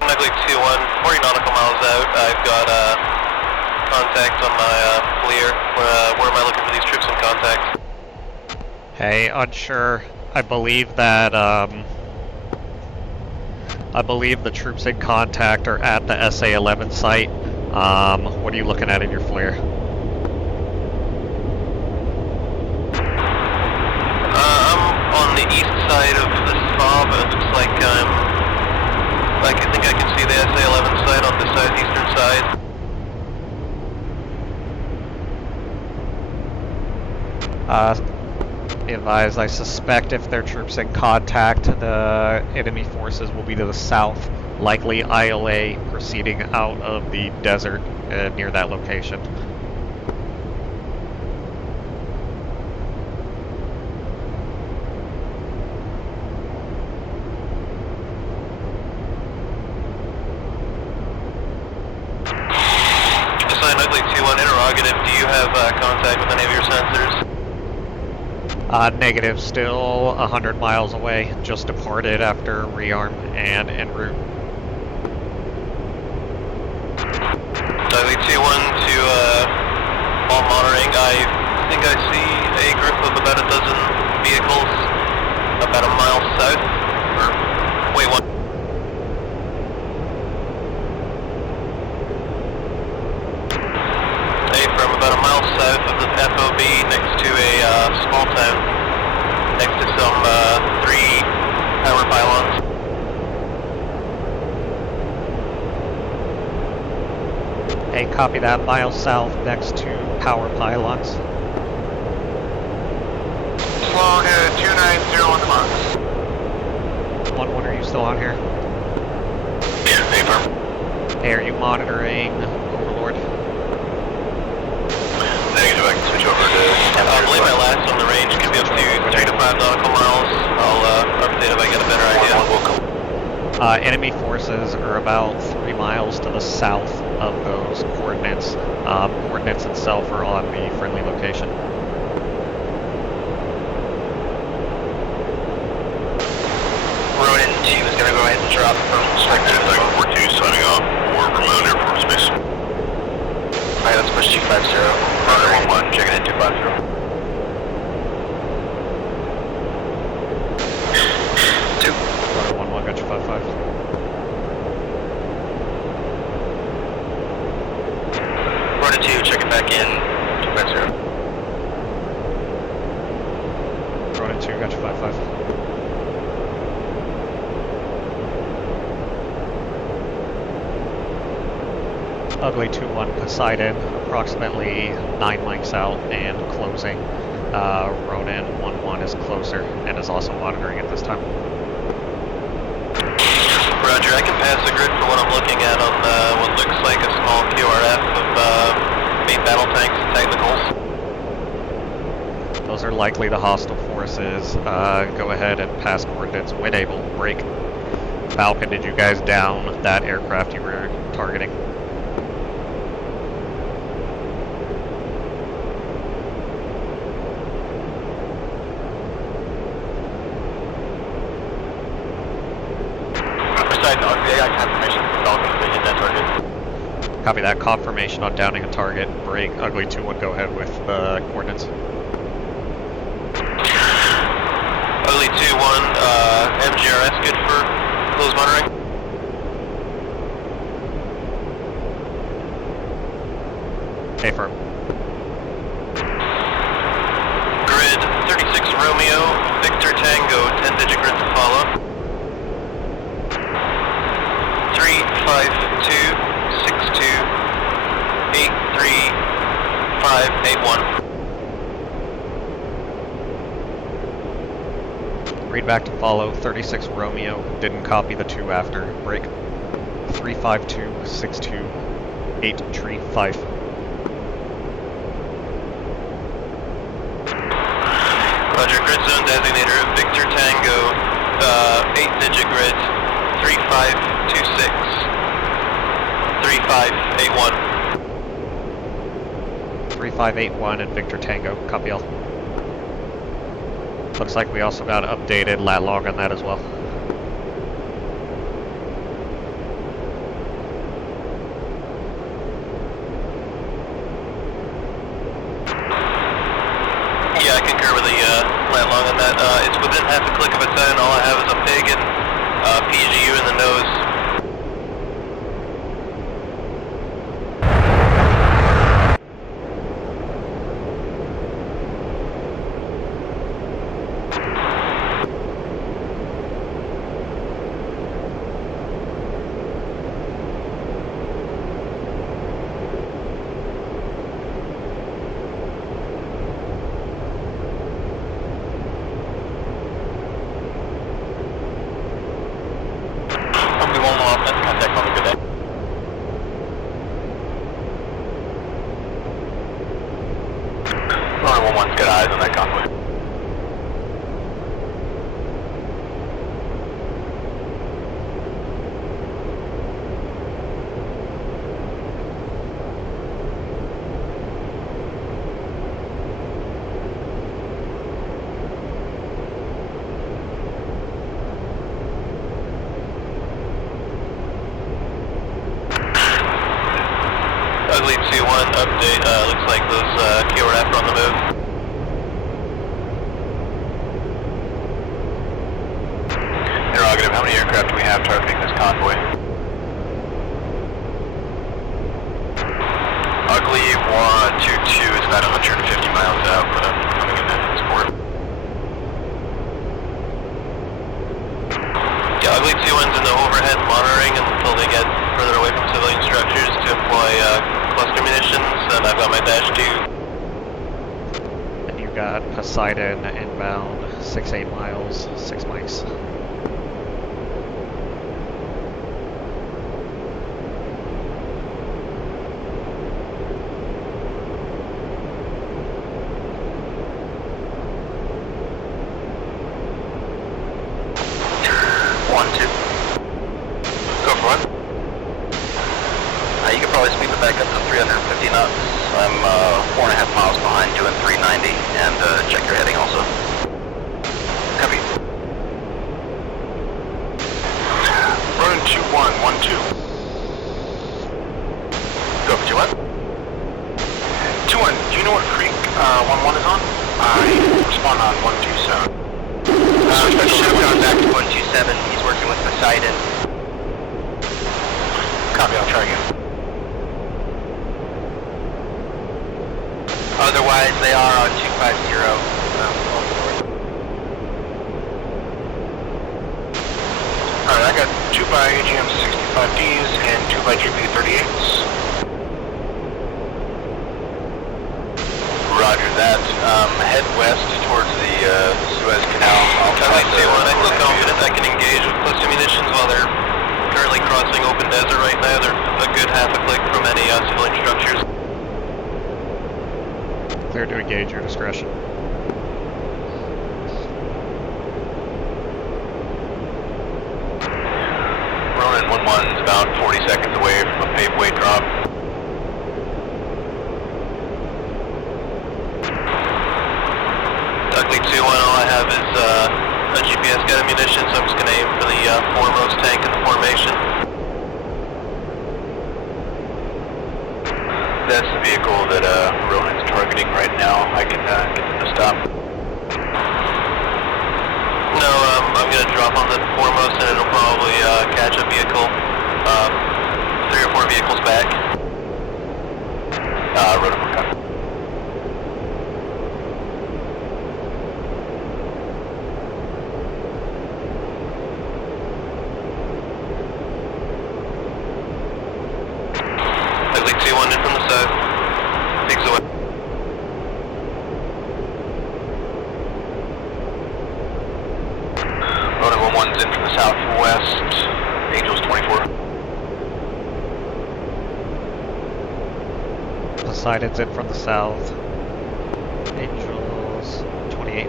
Ugly 2-1, 40 nautical miles out. I've got contact on my FLIR. Where am I looking for these troops in contact? Hey, unsure. I believe that, I believe the troops in contact are at the SA-11 site. What are you looking at in your FLIR? I'm on the east side of the spa, but it looks like I think I can see the SA-11 site on the southeastern side. Be advised, I suspect if their troops in contact, the enemy forces will be to the south, likely ILA proceeding out of the desert near that location. Assign Ugly 2-1, interrogative, do you have contact with any of your sensors? Negative, still 100 miles away, just departed after rearm and en route. Ugly 2-1 to all monitoring. I think I see a group of about a dozen vehicles about a mile south, or wait, one. From about a mile south of the FOB next to a small town, next to some 3 power pylons. Hey, copy that, mile south next to power pylons. Slow to 290 on the box. 1-1, are you still on here? Yeah, affirm. Hey, are you monitoring Overlord? Negative, I can switch over to... I believe my last on the range could be up to 3 to 5 nautical miles. I'll update if I get a better idea. Enemy forces are about 3 miles to the south of those coordinates. Coordinates itself are on the friendly location. Ronin 2 is going to go ahead and drop from strike 2. Signing off for Vermont Air Force Base. Alright, let's push 250. Rudder 1-1, checking in 250. 2. Rudder 1-1, got you 5-5. Rudder 2, checking back in 250. Rudder 2, got you 5-5. Ugly 2-1 Poseidon, approximately 9 mics out and closing. Ronin 1-1 is closer and is also monitoring at this time. Roger, I can pass the grid for what I'm looking at on what looks like a small QRF of main battle tanks and technicals. Those are likely the hostile forces. Go ahead and pass coordinates when able. Break. Falcon, did you guys down that aircraft you were targeting? Copy that. Confirmation on downing a target. Break. Ugly 2-1, go ahead with coordinates. Ugly 2-1, MGRS good for close monitoring? A firm. Grid 36 Romeo, Victor Tango, 10-digit grid to follow. 35262833581. Read back to follow. 36 Romeo. Didn't copy the 2 after. Break. 352628335. Roger, grid zone designator, Victor Tango, 8-digit grid, 3526, 3581. 3581 and Victor Tango. Copy all. Looks like we also got updated lat log on that as well. Yeah, I concur with the lat log on that. It's within half a click of a second. All I have is a pig and PGU in the nose. Good eyes on that convoy. Ugly 2-1 update. Looks like those KRF are on the move. Interrogative, how many aircraft do we have targeting this convoy? Ugly 122 is about 150 miles out, but I'm coming in at support. Yeah, Ugly 2-1's in the overhead monitoring until they get further away from civilian structures to employ cluster munitions, and I've got my dash 2. And you got Poseidon inbound, 6-8 miles, 6 mics. You could probably speed it back up to 350 knots. I'm 4.5 miles behind, doing 390, and check your heading also. Copy. Ronan 2112. Go for 2-1. 21, do you know what creek 11 is on? I respond on 127. He should have gone back to 127. He's working with Poseidon. Copy, I'll try again. Otherwise, they are on 250. Alright, I got 2 by AGM 65Ds and 2 by GP 38s. Roger that. Head west towards the Suez Canal. I feel confident I can engage with cluster munitions while they're currently crossing open desert right now. They're a good half a click from any civilian structures. Clear to engage, your discretion. Ronan 1-1 is about 40 seconds away from a paveway drop. Ugly 2-1, all I have is a GPS guided munition, so I'm just going to aim for the foremost tank in the formation. off on the foremost, and it'll probably catch a vehicle 3 or 4 vehicles back. Rudder, copy. Ugly 2-1 in from the south. Takes away. Rotor 1-1's in from the southwest. Angels 24. Poseidon's in from the south. Angels 28.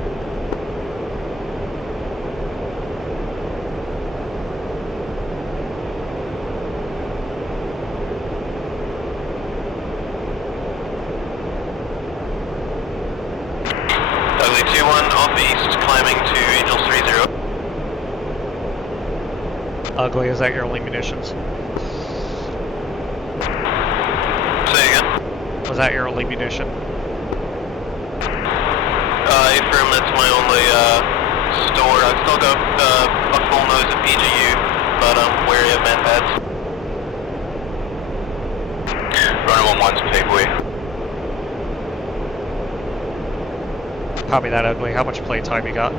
Ugly 2-1 off the east, climbing to Angels 30. Ugly, is that your only munitions? Say again? Was that your only munition? Affirm, that's my only store. I've still got a full nose of PGU, but I'm wary of man pads. Runner 1-1's takeaway. Copy that, Ugly. How much playtime you got?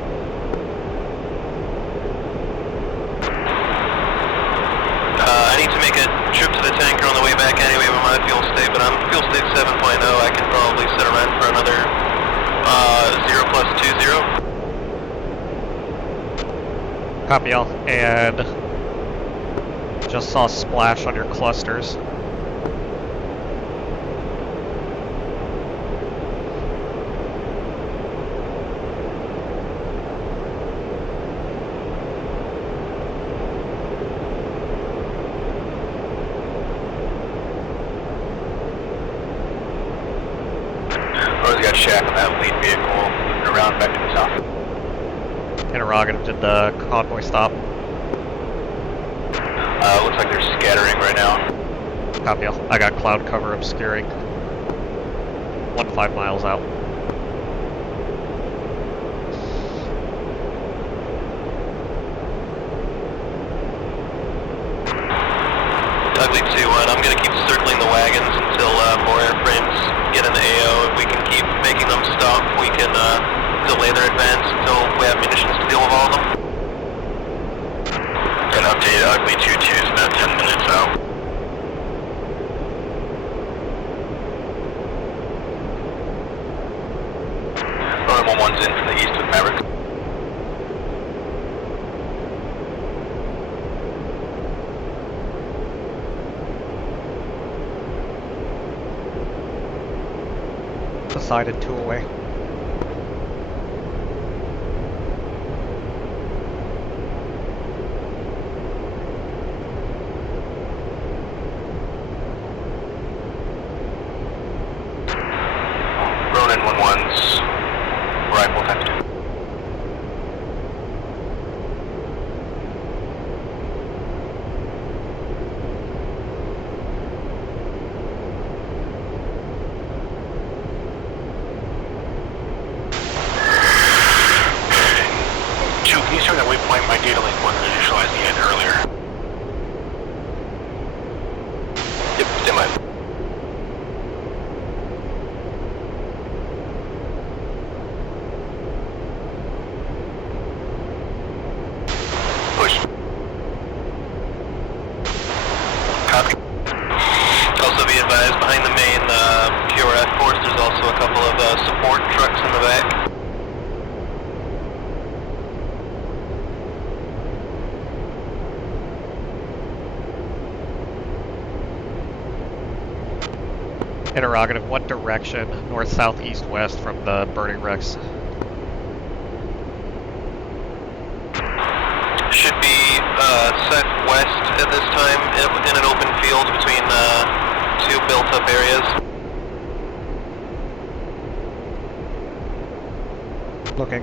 I need to make a trip to the tanker on the way back anyway with my fuel state, but I'm fuel state 7.0. I can probably sit around for another 0+20. Copy all. And just saw splash on your clusters. Ro's got shack on that lead vehicle, moving around back to the south. Interrogative, did the convoy stop? Looks like they're scattering right now. Copy all. I got cloud cover obscuring. 5 miles out. Ugly 2-1, I'm going to keep circling the wagons until more airframes get in the AO. If we can keep making them stop, we can delay their advance until we have munitions to deal with all of them. An update, Ugly 2-2 is about 10 minutes out. Rotor 1-1's in from the east with Maverick. Poseidon 2 away. Ronin 1-1's rifle times 2. Can you show that waypoint my data link wasn't initializing it earlier? Yep, stand by. Push. Copy. Also be advised, behind the main QRF force, there's also a couple of support trucks in the back. Interrogative, what direction? North, south, east, west from the burning wrecks? Should be southwest at this time, in an open field between 2 built-up areas. Looking.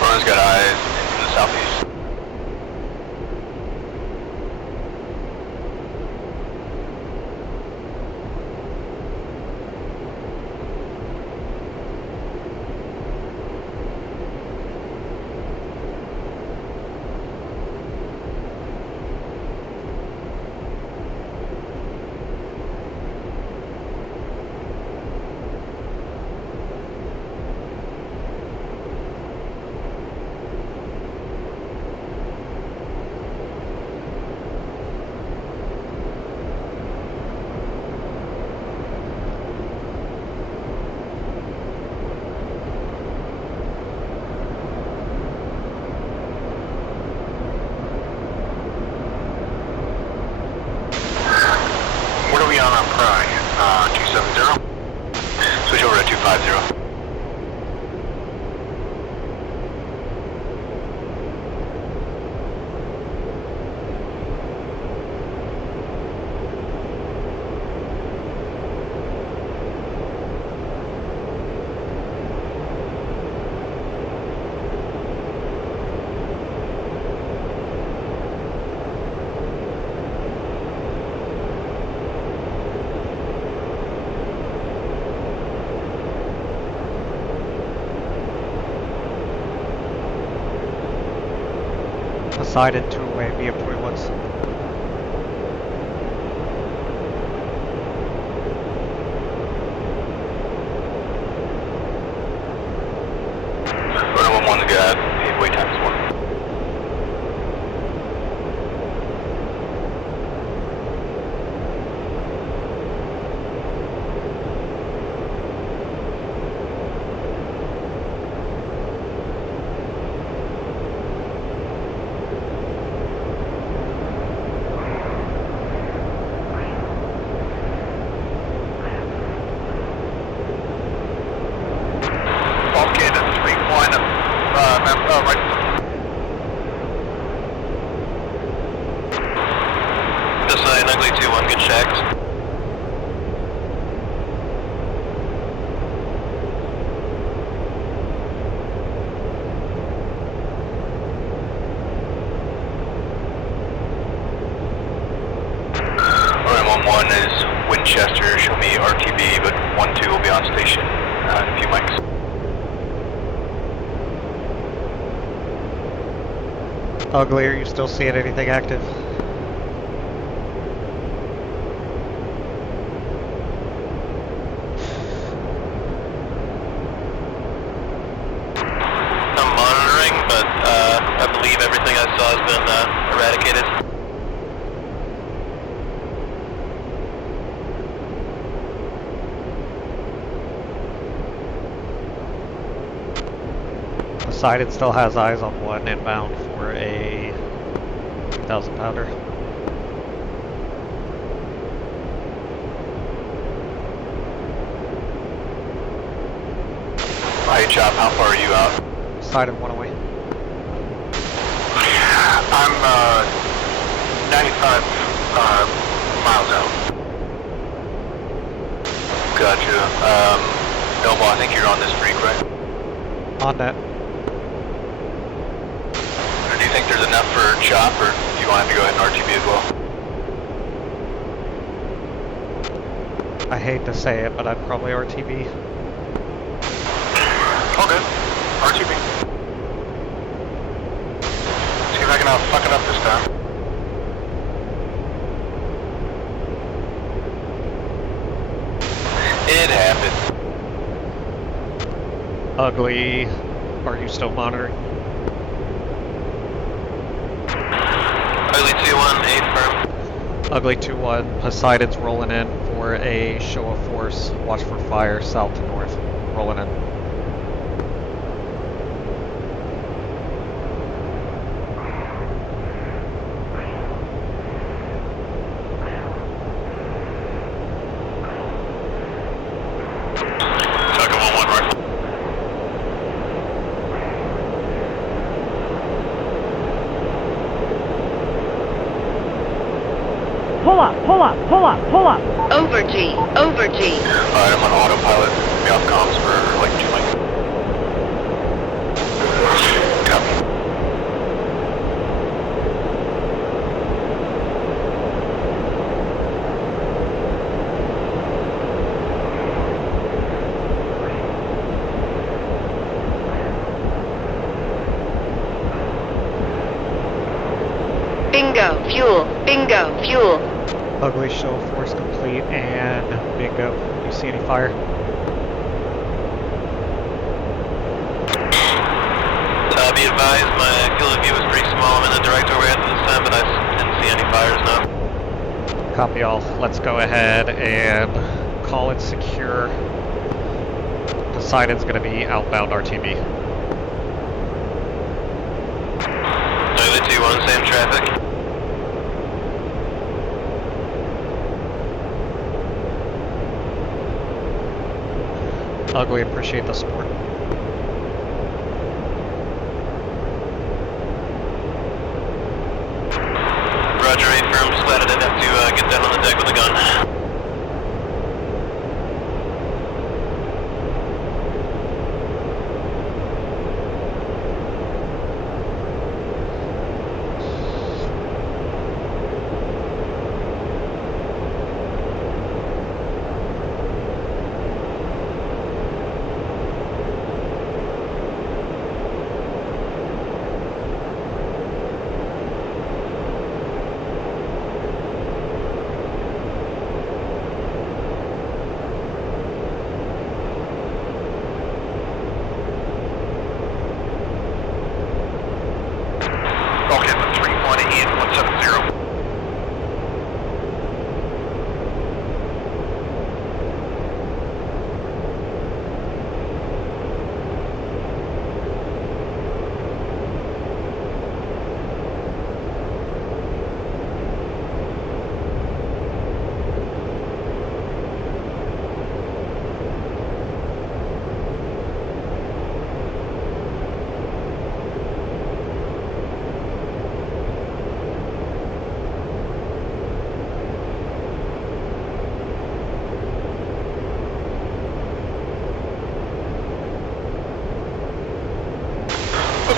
Rotor's got eyes into the southeast. down on Pry, 270. Switch over to 250. Poseidon, two-way BM21s. Rudder 1-1's got 8-way times 1. Show me RTB, but 1-2 will be on station in a few mics. Ugly, are you still seeing anything active? I'm monitoring, but I believe everything I saw has been eradicated. Poseidon still has eyes on one inbound for a 2,000 pounder. Hi, Chop, how far are you out? Poseidon one away. I'm 95 miles out. Gotcha. Noble, I think you're on this freak, right? On that. Do you think there's enough for Chop, or do you want him to go ahead and RTB as well? I hate to say it, but I'd probably RTB. All good. RTB. See if I can fuck it up this time. It happened. Ugly, are you still monitoring? Ugly 2-1, 8 firm. Ugly 2-1, Poseidon's rolling in for a show of force. Watch for fire, south to north. Rolling in. Pull up. Over G. Alright, I'm on autopilot. Be off comms for like 2 minutes. Copy. Bingo, fuel. Ugly show of force complete, and bingo. You see any fire? Be advised, my field of view was pretty small. I'm in the direct overhead this time, but I didn't see any fires now. Copy all. Let's go ahead and call it secure. Poseidon's going to be outbound RTB. Ugly 2-1, same traffic. Ugly, appreciate the support. Roger, 8 firm, just glad I didn't have to get down on the deck with a gun.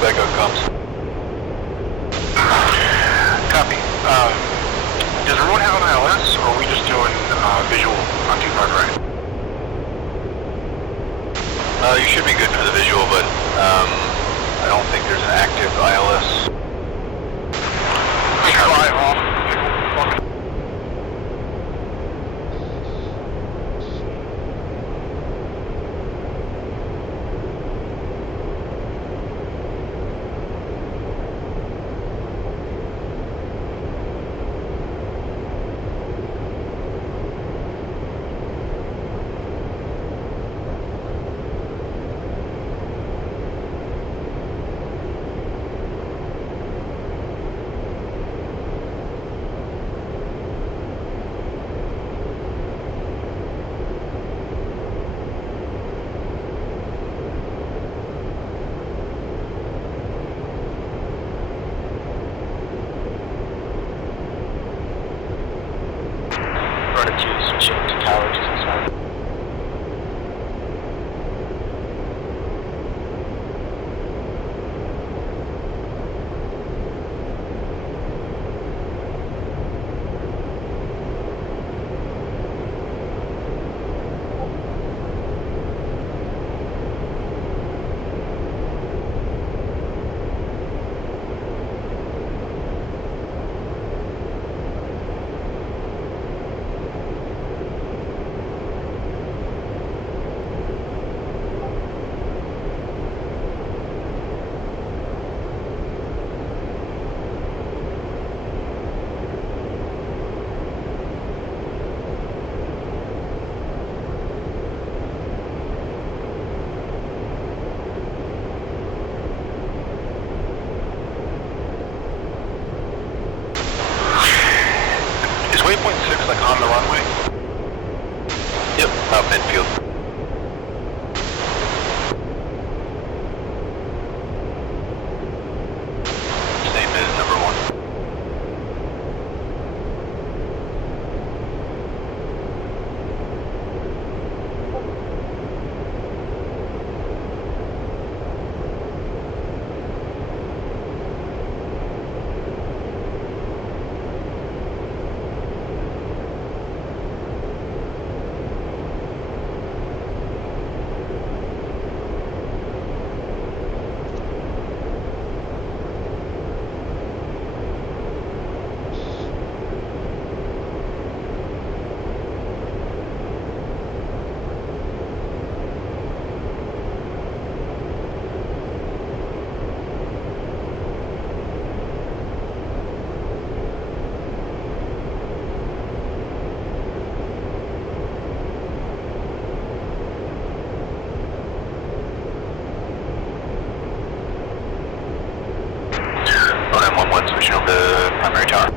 Backup comes. Copy. Does everyone have an ILS, or are we just doing visual on 25 right? You should be good for the visual, but I don't think there's an active ILS. Fly off. On the runway? Yep, out midfield. Same as number 1. Switching over to primary tower.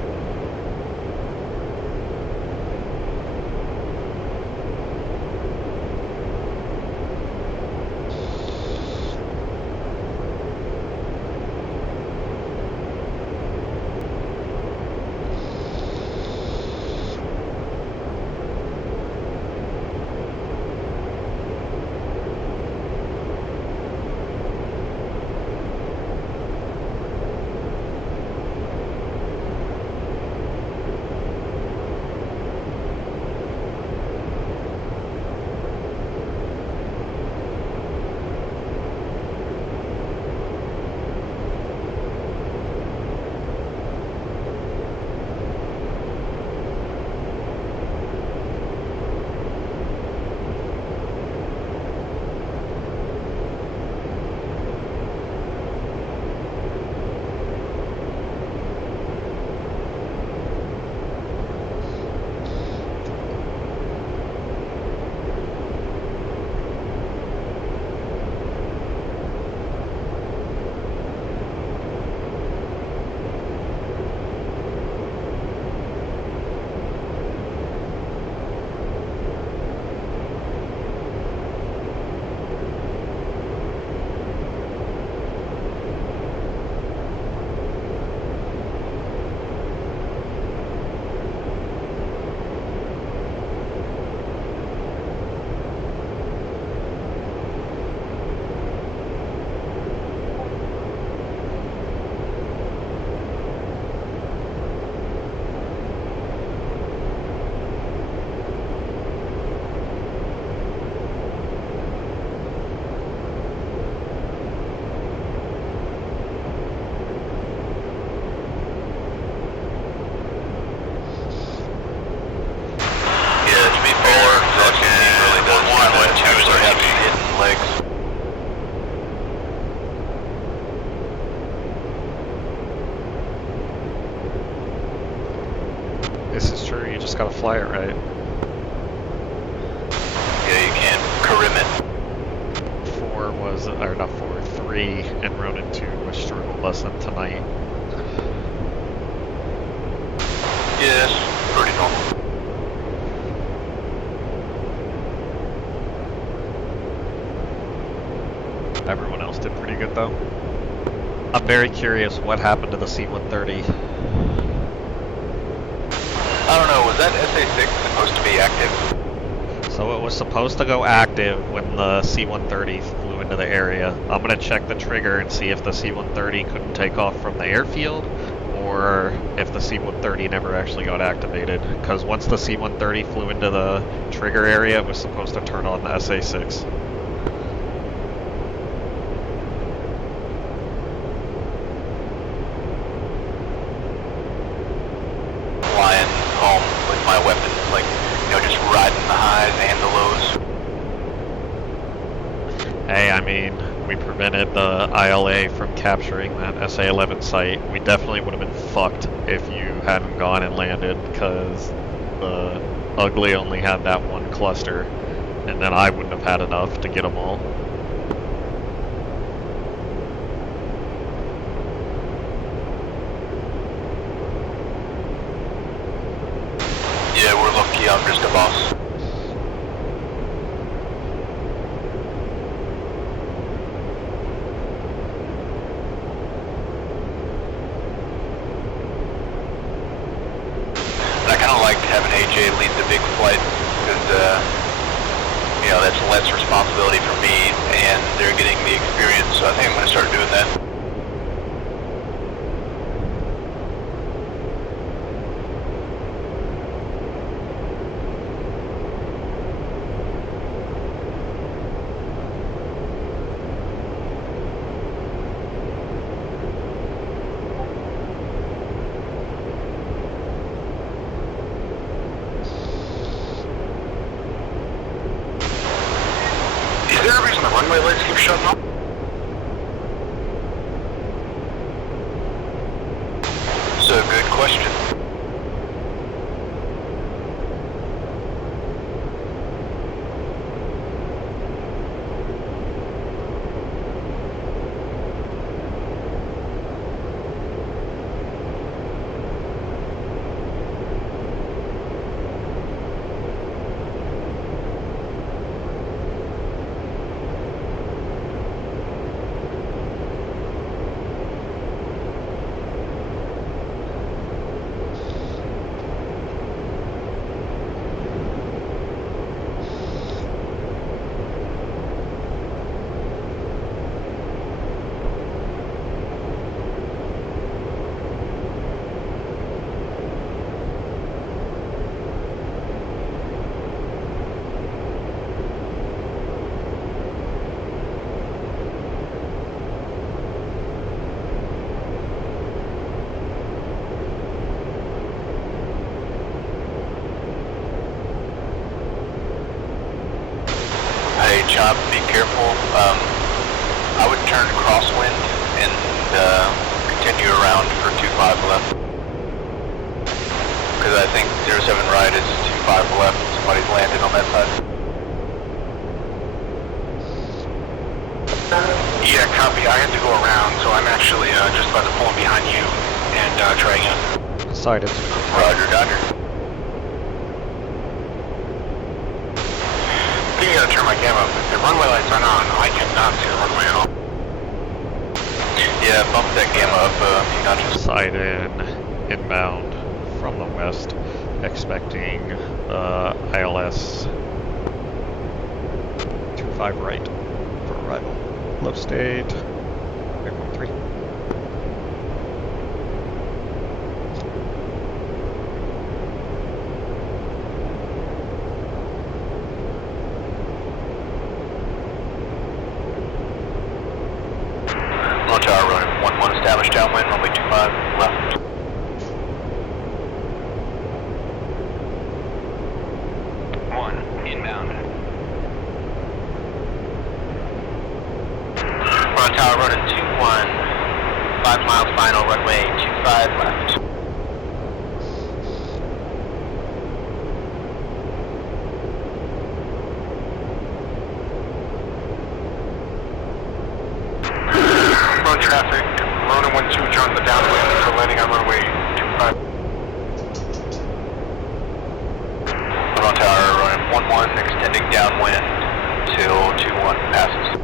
fly it right. Yeah, you can. Carim it. 3 and Ronin 2 was struggled less than tonight. Yes, pretty normal. Everyone else did pretty good though. I'm very curious what happened to the C-130. I don't know, was that SA-6 supposed to be active? So it was supposed to go active when the C-130 flew into the area. I'm going to check the trigger and see if the C-130 couldn't take off from the airfield, or if the C-130 never actually got activated. Because once the C-130 flew into the trigger area, it was supposed to turn on the SA-6. Flying home with my weapons, like, you know, just riding the highs and the lows. Hey, I mean, we prevented the ILA from capturing that SA-11 site. We definitely would have been fucked if you hadn't gone and landed, because the Ugly only had that one cluster, and then I wouldn't have had enough to get them all. Yeah, we're lucky I'm just a boss. I kind of like having AJ lead the big flight, because, you know, that's less responsibility for me, and they're getting the experience, so I think I'm going to start doing that. Is there a reason the runway lights keep shutting off? It's a good question. Hey, Chop, be careful. I would turn crosswind and continue around for 25 left. Because I think 07 right is 25 left. Somebody's landed on that side. Yeah, copy. I had to go around, so I'm actually just about to pull in behind you and try again. Sighted. Roger, Dodger. I think you gotta turn my gamma up. If the runway lights aren't on, I cannot see the runway at all. Yeah, bump that gamma up a few notches. Sighted inbound from the west, expecting ILS 25 right for arrival. Low state 3.3. Tower running 1-1 established downwind, runway 25 left. Inbound. Ron Tower running 2-1, 5 miles final, runway 25 left. traffic, runway 12 join the downwind for landing on runway 25. Vermont Tower, running 11, extending downwind till 21 passes.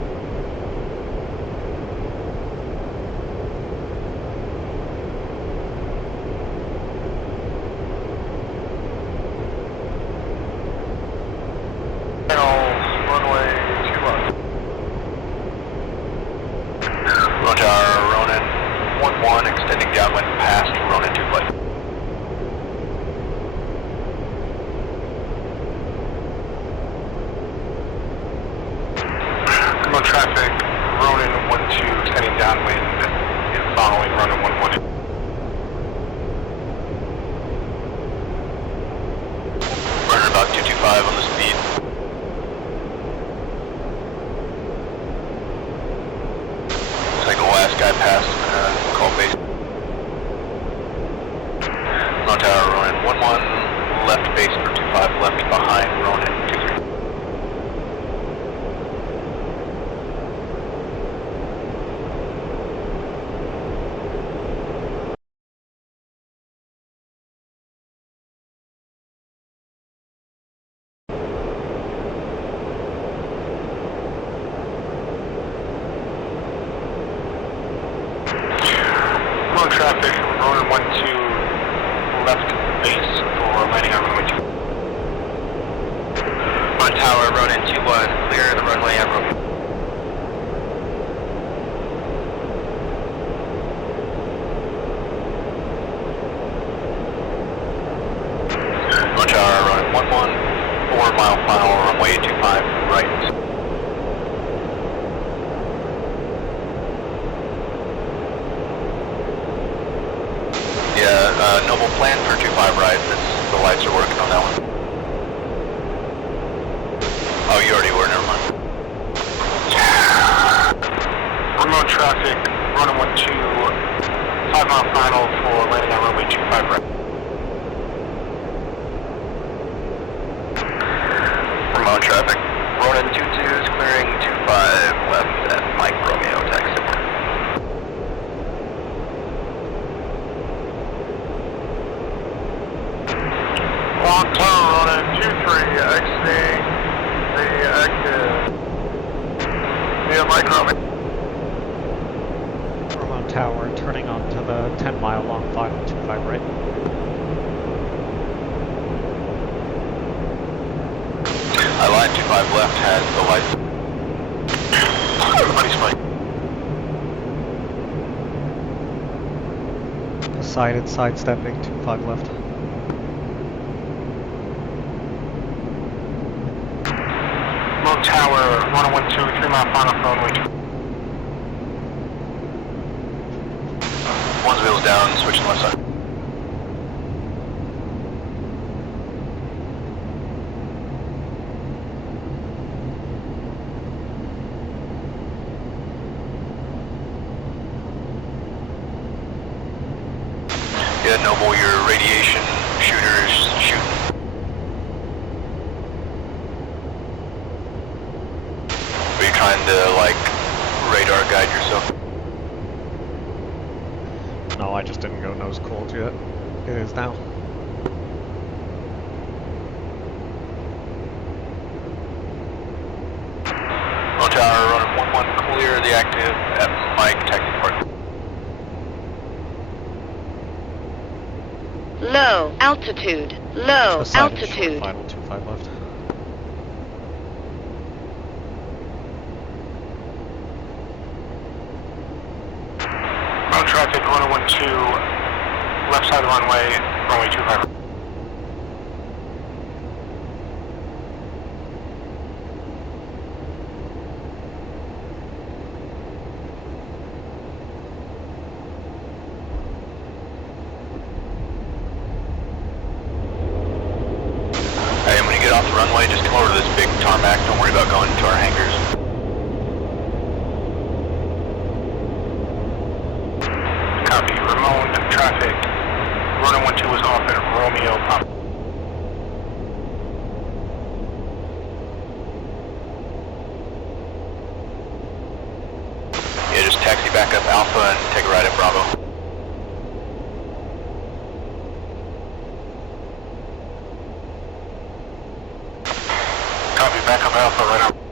Traffic, Ronin 12, extending downwind and following Ronin 11. Running about 225 on the speed. Looks like the last guy passed, call base. Vermont Tower, Ronin 11, left base for 25, left behind Ronin 23. Traffic, Ronin 12, left base for landing on runway 2. On tower, Ronin 21, clear the runway at Romeo. On tower, Ronin 11, 4 mile final, runway 25, right. Noble plan for 25 right, the lights are working on that one. Oh, you already were, never mind. Remote traffic, Ronin 12, 5 mile final for landing on runway 25 right. Remote traffic, Ronin 22 is clearing 25 left at Mike Romeo, taxi. Long tower, Ronin 23, exiting the active via Mike Romeo. Vermont Tower, turning onto the 10 mile long final 25 right. I lied, 25 left has the lights. Everybody's fine. Decided sidestepping 25 left. Low tower, Ronin 12, 3 mile final for runway 2. One's wheels down, switching left side. Yeah, Noble, your radiation shooter is shooting. Are you trying to, like, radar guide yourself? No, I just didn't go nose cold yet. It is now. Low tower, Ronin 11, clear the active at Mike, taxi port. Low altitude. Low Decided short altitude. final 25 left. Road traffic, Ronin 12, left side of the runway, runway 25. Hey, when you get off the runway, just come over to this big tarmac. Don't worry about going into our hangars. Copy, Ramon traffic, Ronin 12 is off at Romeo Pop. Yeah, just taxi back up Alpha and take a ride at Bravo. Copy, back up Alpha right now.